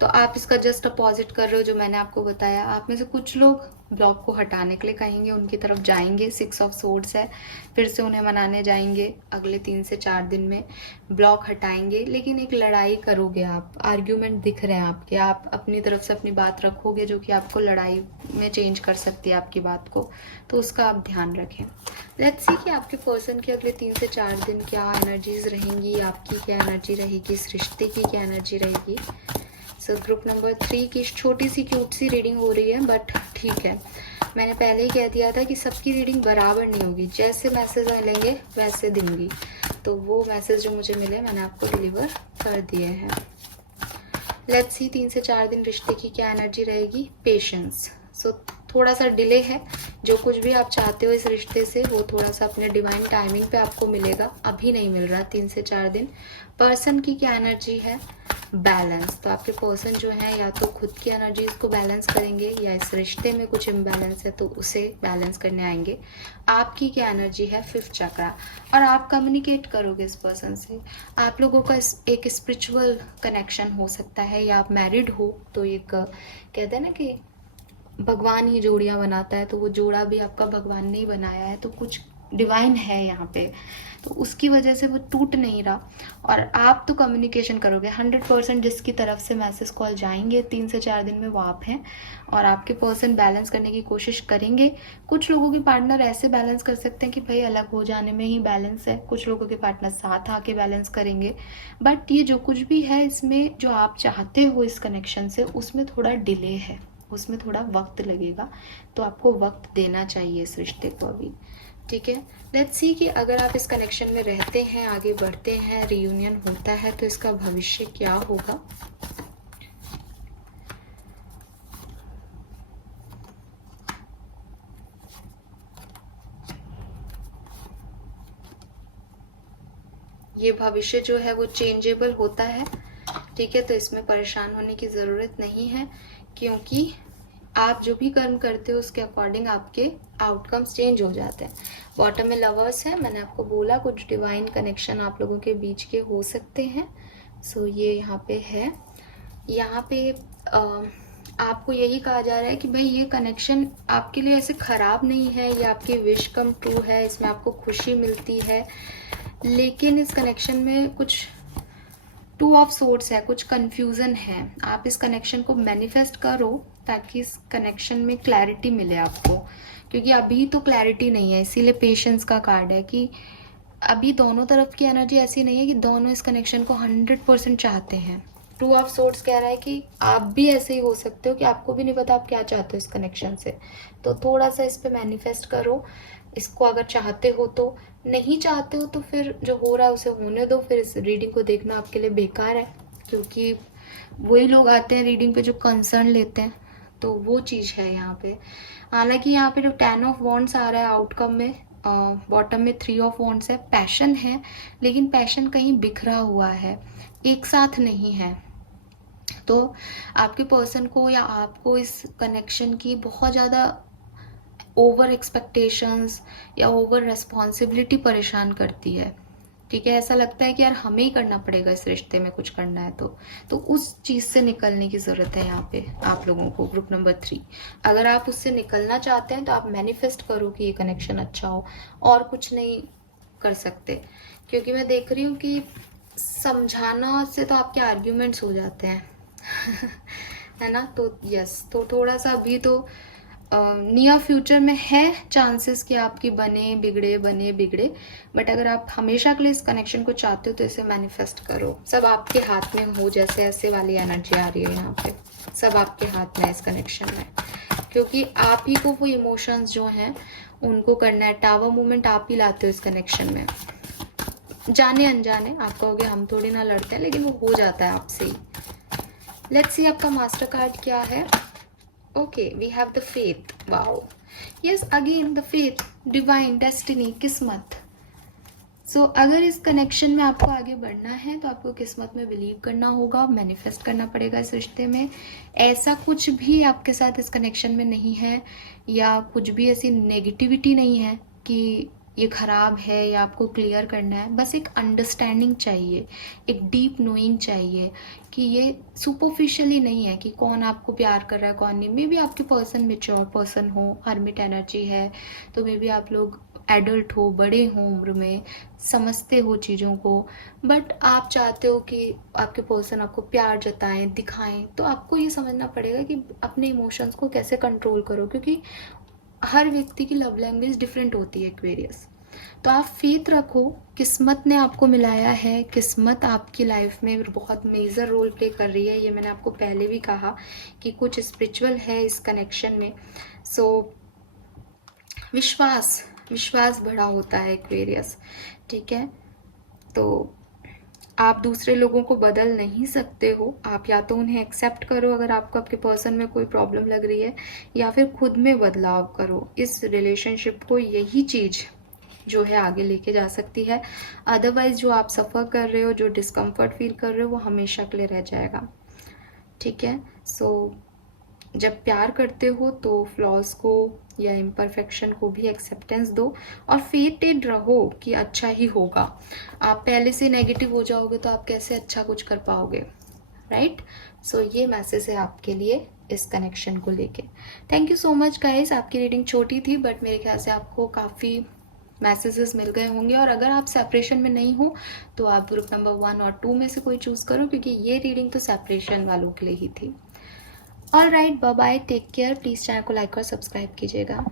तो आप इसका जस्ट अपोजिट कर रहे हो जो मैंने आपको बताया। आप में से कुछ लोग ब्लॉक को हटाने के लिए कहेंगे, उनकी तरफ जाएंगे, 6 ऑफ सोर्ड्स है, फिर से उन्हें मनाने जाएंगे अगले 3 से 4 दिन में, ब्लॉक हटाएंगे। लेकिन एक लड़ाई करोगे आप, आर्ग्यूमेंट दिख रहे हैं आपके, आप अपनी तरफ से अपनी बात रखोगे जो कि आपको लड़ाई में चेंज कर सकती है आपकी बात को, तो उसका आप ध्यान रखें। लेट्स सी कि आपके पर्सन के अगले 3 से 4 दिन क्या एनर्जीज रहेंगी, आपकी क्या एनर्जी रहेगी, इस रिश्ते की क्या एनर्जी रहेगी। सो ग्रुप नंबर 3 की छोटी सी क्यूट सी रीडिंग हो रही है, बट ठीक है, मैंने पहले ही कह दिया था कि सबकी रीडिंग बराबर नहीं होगी, जैसे मैसेज मिलेंगे वैसे दूंगी। तो वो मैसेज जो मुझे मिले मैंने आपको डिलीवर कर दिए हैं। लेट्स सी 3 से 4 दिन रिश्ते की क्या एनर्जी रहेगी। पेशेंस। सो थोड़ा सा डिले है, जो कुछ भी आप चाहते हो इस रिश्ते से वो थोड़ा सा अपने डिवाइन टाइमिंग पे आपको मिलेगा, अभी नहीं मिल रहा 3 से 4 दिन। पर्सन की क्या एनर्जी है। बैलेंस। तो आपके पर्सन जो है या तो खुद की एनर्जीज को बैलेंस करेंगे या इस रिश्ते में कुछ इम्बैलेंस है तो उसे बैलेंस करने आएंगे। आपकी क्या एनर्जी है। 5th चक्रा। और आप कम्युनिकेट करोगे इस पर्सन से। आप लोगों का एक स्पिरिचुअल कनेक्शन हो सकता है, या आप मैरिड हो तो एक कहते हैं ना कि भगवान ही जोड़ियाँ बनाता है, तो वो जोड़ा भी आपका भगवान ने ही बनाया है, तो कुछ डिवाइन है यहाँ पे, तो उसकी वजह से वो टूट नहीं रहा। और आप तो कम्युनिकेशन करोगे 100%, जिसकी तरफ से मैसेज कॉल जाएंगे 3 से 4 दिन में वो आप हैं, और आपके पर्सन बैलेंस करने की कोशिश करेंगे। कुछ लोगों के पार्टनर ऐसे बैलेंस कर सकते हैं कि भाई अलग हो जाने में ही बैलेंस है, कुछ लोगों के पार्टनर साथ आके बैलेंस करेंगे। बट ये जो कुछ भी है इसमें जो आप चाहते हो इस कनेक्शन से, उसमें थोड़ा डिले है, उसमें थोड़ा वक्त लगेगा, तो आपको वक्त देना चाहिए इस रिश्ते को अभी। ठीक है, लेट्स सी कि अगर आप इस कनेक्शन में रहते हैं, आगे बढ़ते हैं, रियूनियन होता है, तो इसका भविष्य क्या होगा। ये भविष्य जो है वो चेंजेबल होता है। ठीक है, तो इसमें परेशान होने की ज़रूरत नहीं है, क्योंकि आप जो भी कर्म करते हो उसके अकॉर्डिंग आपके आउटकम्स चेंज हो जाते हैं। बॉटम में लवर्स है, मैंने आपको बोला कुछ डिवाइन कनेक्शन आप लोगों के बीच के हो सकते हैं। सो ये यहाँ पे है, यहाँ पे आपको यही कहा जा रहा है कि भाई ये कनेक्शन आपके लिए ऐसे ख़राब नहीं है, ये आपकी विश कम ट्रू है, इसमें आपको खुशी मिलती है। लेकिन इस कनेक्शन में कुछ 2 ऑफ सोर्ड्स है, कुछ कंफ्यूजन है। आप इस कनेक्शन को मैनिफेस्ट करो ताकि इस कनेक्शन में क्लैरिटी मिले आपको, क्योंकि अभी तो क्लैरिटी नहीं है। इसीलिए पेशेंस का कार्ड है कि अभी दोनों तरफ की एनर्जी ऐसी नहीं है कि दोनों इस कनेक्शन को 100% चाहते हैं। 2 ऑफ सोर्ड्स कह रहा है कि आप भी ऐसे ही हो सकते हो कि आपको भी नहीं पता आप क्या चाहते हो इस कनेक्शन से। तो थोड़ा सा इस पे मैनिफेस्ट करो इसको, अगर चाहते हो तो। नहीं चाहते हो तो फिर जो हो रहा है उसे होने दो, फिर इस रीडिंग को देखना आपके लिए बेकार है, क्योंकि वही लोग आते हैं रीडिंग पे जो कंसर्न लेते हैं, तो वो चीज़ है यहाँ पे। हालांकि यहाँ पे जो 10 ऑफ वॉन्ड्स आ रहा है आउटकम में, बॉटम में 3 ऑफ वॉन्ड्स है। पैशन है, लेकिन पैशन कहीं बिखरा हुआ है, एक साथ नहीं है। तो आपके पर्सन को या आपको इस कनेक्शन की बहुत ज़्यादा ओवर एक्सपेक्टेशंस या ओवर रिस्पॉन्सिबिलिटी परेशान करती है। ठीक है, ऐसा लगता है कि यार हमें ही करना पड़ेगा इस रिश्ते में, कुछ करना है तो उस चीज़ से निकलने की ज़रूरत है यहाँ पे आप लोगों को। ग्रुप नंबर 3, अगर आप उससे निकलना चाहते हैं तो आप मैनिफेस्ट करो कि ये कनेक्शन अच्छा हो, और कुछ नहीं कर सकते। क्योंकि मैं देख रही हूँ कि समझाना से तो आपके आर्ग्यूमेंट्स हो जाते हैं है ना। तो यस, तो थोड़ा सा अभी तो नियर फ्यूचर में है चांसेस कि आपकी बने बिगड़े, बट अगर आप हमेशा के लिए इस कनेक्शन को चाहते हो तो इसे मैनिफेस्ट करो। सब आपके हाथ में हो, जैसे ऐसे वाली एनर्जी आ रही है यहाँ पे, सब आपके हाथ में है इस कनेक्शन में, क्योंकि आप ही को वो इमोशंस जो हैं उनको करना है। टावर मूवमेंट आप ही लाते हो इस कनेक्शन में, जाने अनजाने। आप कहोगे हम थोड़ी ना लड़ते हैं, लेकिन वो हो जाता है आपसे ही। लेट्स सी आपका मास्टर कार्ड क्या है। Okay, we have the faith. Wow, yes, again the faith, divine, destiny, किस्मत। सो अगर इस कनेक्शन में आपको आगे बढ़ना है तो आपको किस्मत में बिलीव करना होगा, मैनिफेस्ट करना पड़ेगा इस रिश्ते में। ऐसा कुछ भी आपके साथ इस कनेक्शन में नहीं है, या कुछ भी ऐसी नेगेटिविटी नहीं है कि ये खराब है या आपको क्लियर करना है। बस एक अंडरस्टैंडिंग चाहिए, एक डीप नोइंग चाहिए कि ये सुपरफिशियली नहीं है कि कौन आपको प्यार कर रहा है कौन नहीं। मे बी आपके पर्सन मेच्योर पर्सन हो, हर्मिट एनर्जी है, तो मे बी आप लोग एडल्ट हो, बड़े हो उम्र में, समझते हो चीज़ों को, बट आप चाहते हो कि आपके पर्सन आपको प्यार जताएं, दिखाएं। तो आपको ये समझना पड़ेगा कि अपने इमोशंस को कैसे कंट्रोल करो, क्योंकि हर व्यक्ति की लव लैंग्वेज डिफरेंट होती है एक्वेरियस। तो आप फेथ रखो, किस्मत ने आपको मिलाया है, किस्मत आपकी लाइफ में बहुत मेजर रोल प्ले कर रही है। ये मैंने आपको पहले भी कहा कि कुछ स्पिरिचुअल है इस कनेक्शन में। सो विश्वास बड़ा होता है एक्वेरियस। ठीक है, तो आप दूसरे लोगों को बदल नहीं सकते हो। आप या तो उन्हें एक्सेप्ट करो अगर आपको आपके पर्सन में कोई प्रॉब्लम लग रही है, या फिर खुद में बदलाव करो। इस रिलेशनशिप को यही चीज़ जो है आगे लेके जा सकती है। अदरवाइज जो आप सफ़र कर रहे हो, जो डिस्कम्फर्ट फील कर रहे हो, वो हमेशा के लिए रह जाएगा। ठीक है, सो जब प्यार करते हो तो फ्लॉज को या इम्परफेक्शन को भी एक्सेप्टेंस दो, और फेटेड रहो कि अच्छा ही होगा। आप पहले से नेगेटिव हो जाओगे तो आप कैसे अच्छा कुछ कर पाओगे, राइट। सो ये मैसेज है आपके लिए इस कनेक्शन को लेके। Thank you so much guys. आपकी रीडिंग छोटी थी, बट मेरे ख्याल से आपको काफ़ी मैसेजेस मिल गए होंगे। और अगर आप सेपरेशन में नहीं हो तो आप ग्रुप नंबर 1 और 2 में से कोई चूज़ करो, क्योंकि ये रीडिंग तो सेपरेशन वालों के लिए ही थी। All right, bye bye, take care. Please channel को लाइक और सब्सक्राइब कीजिएगा।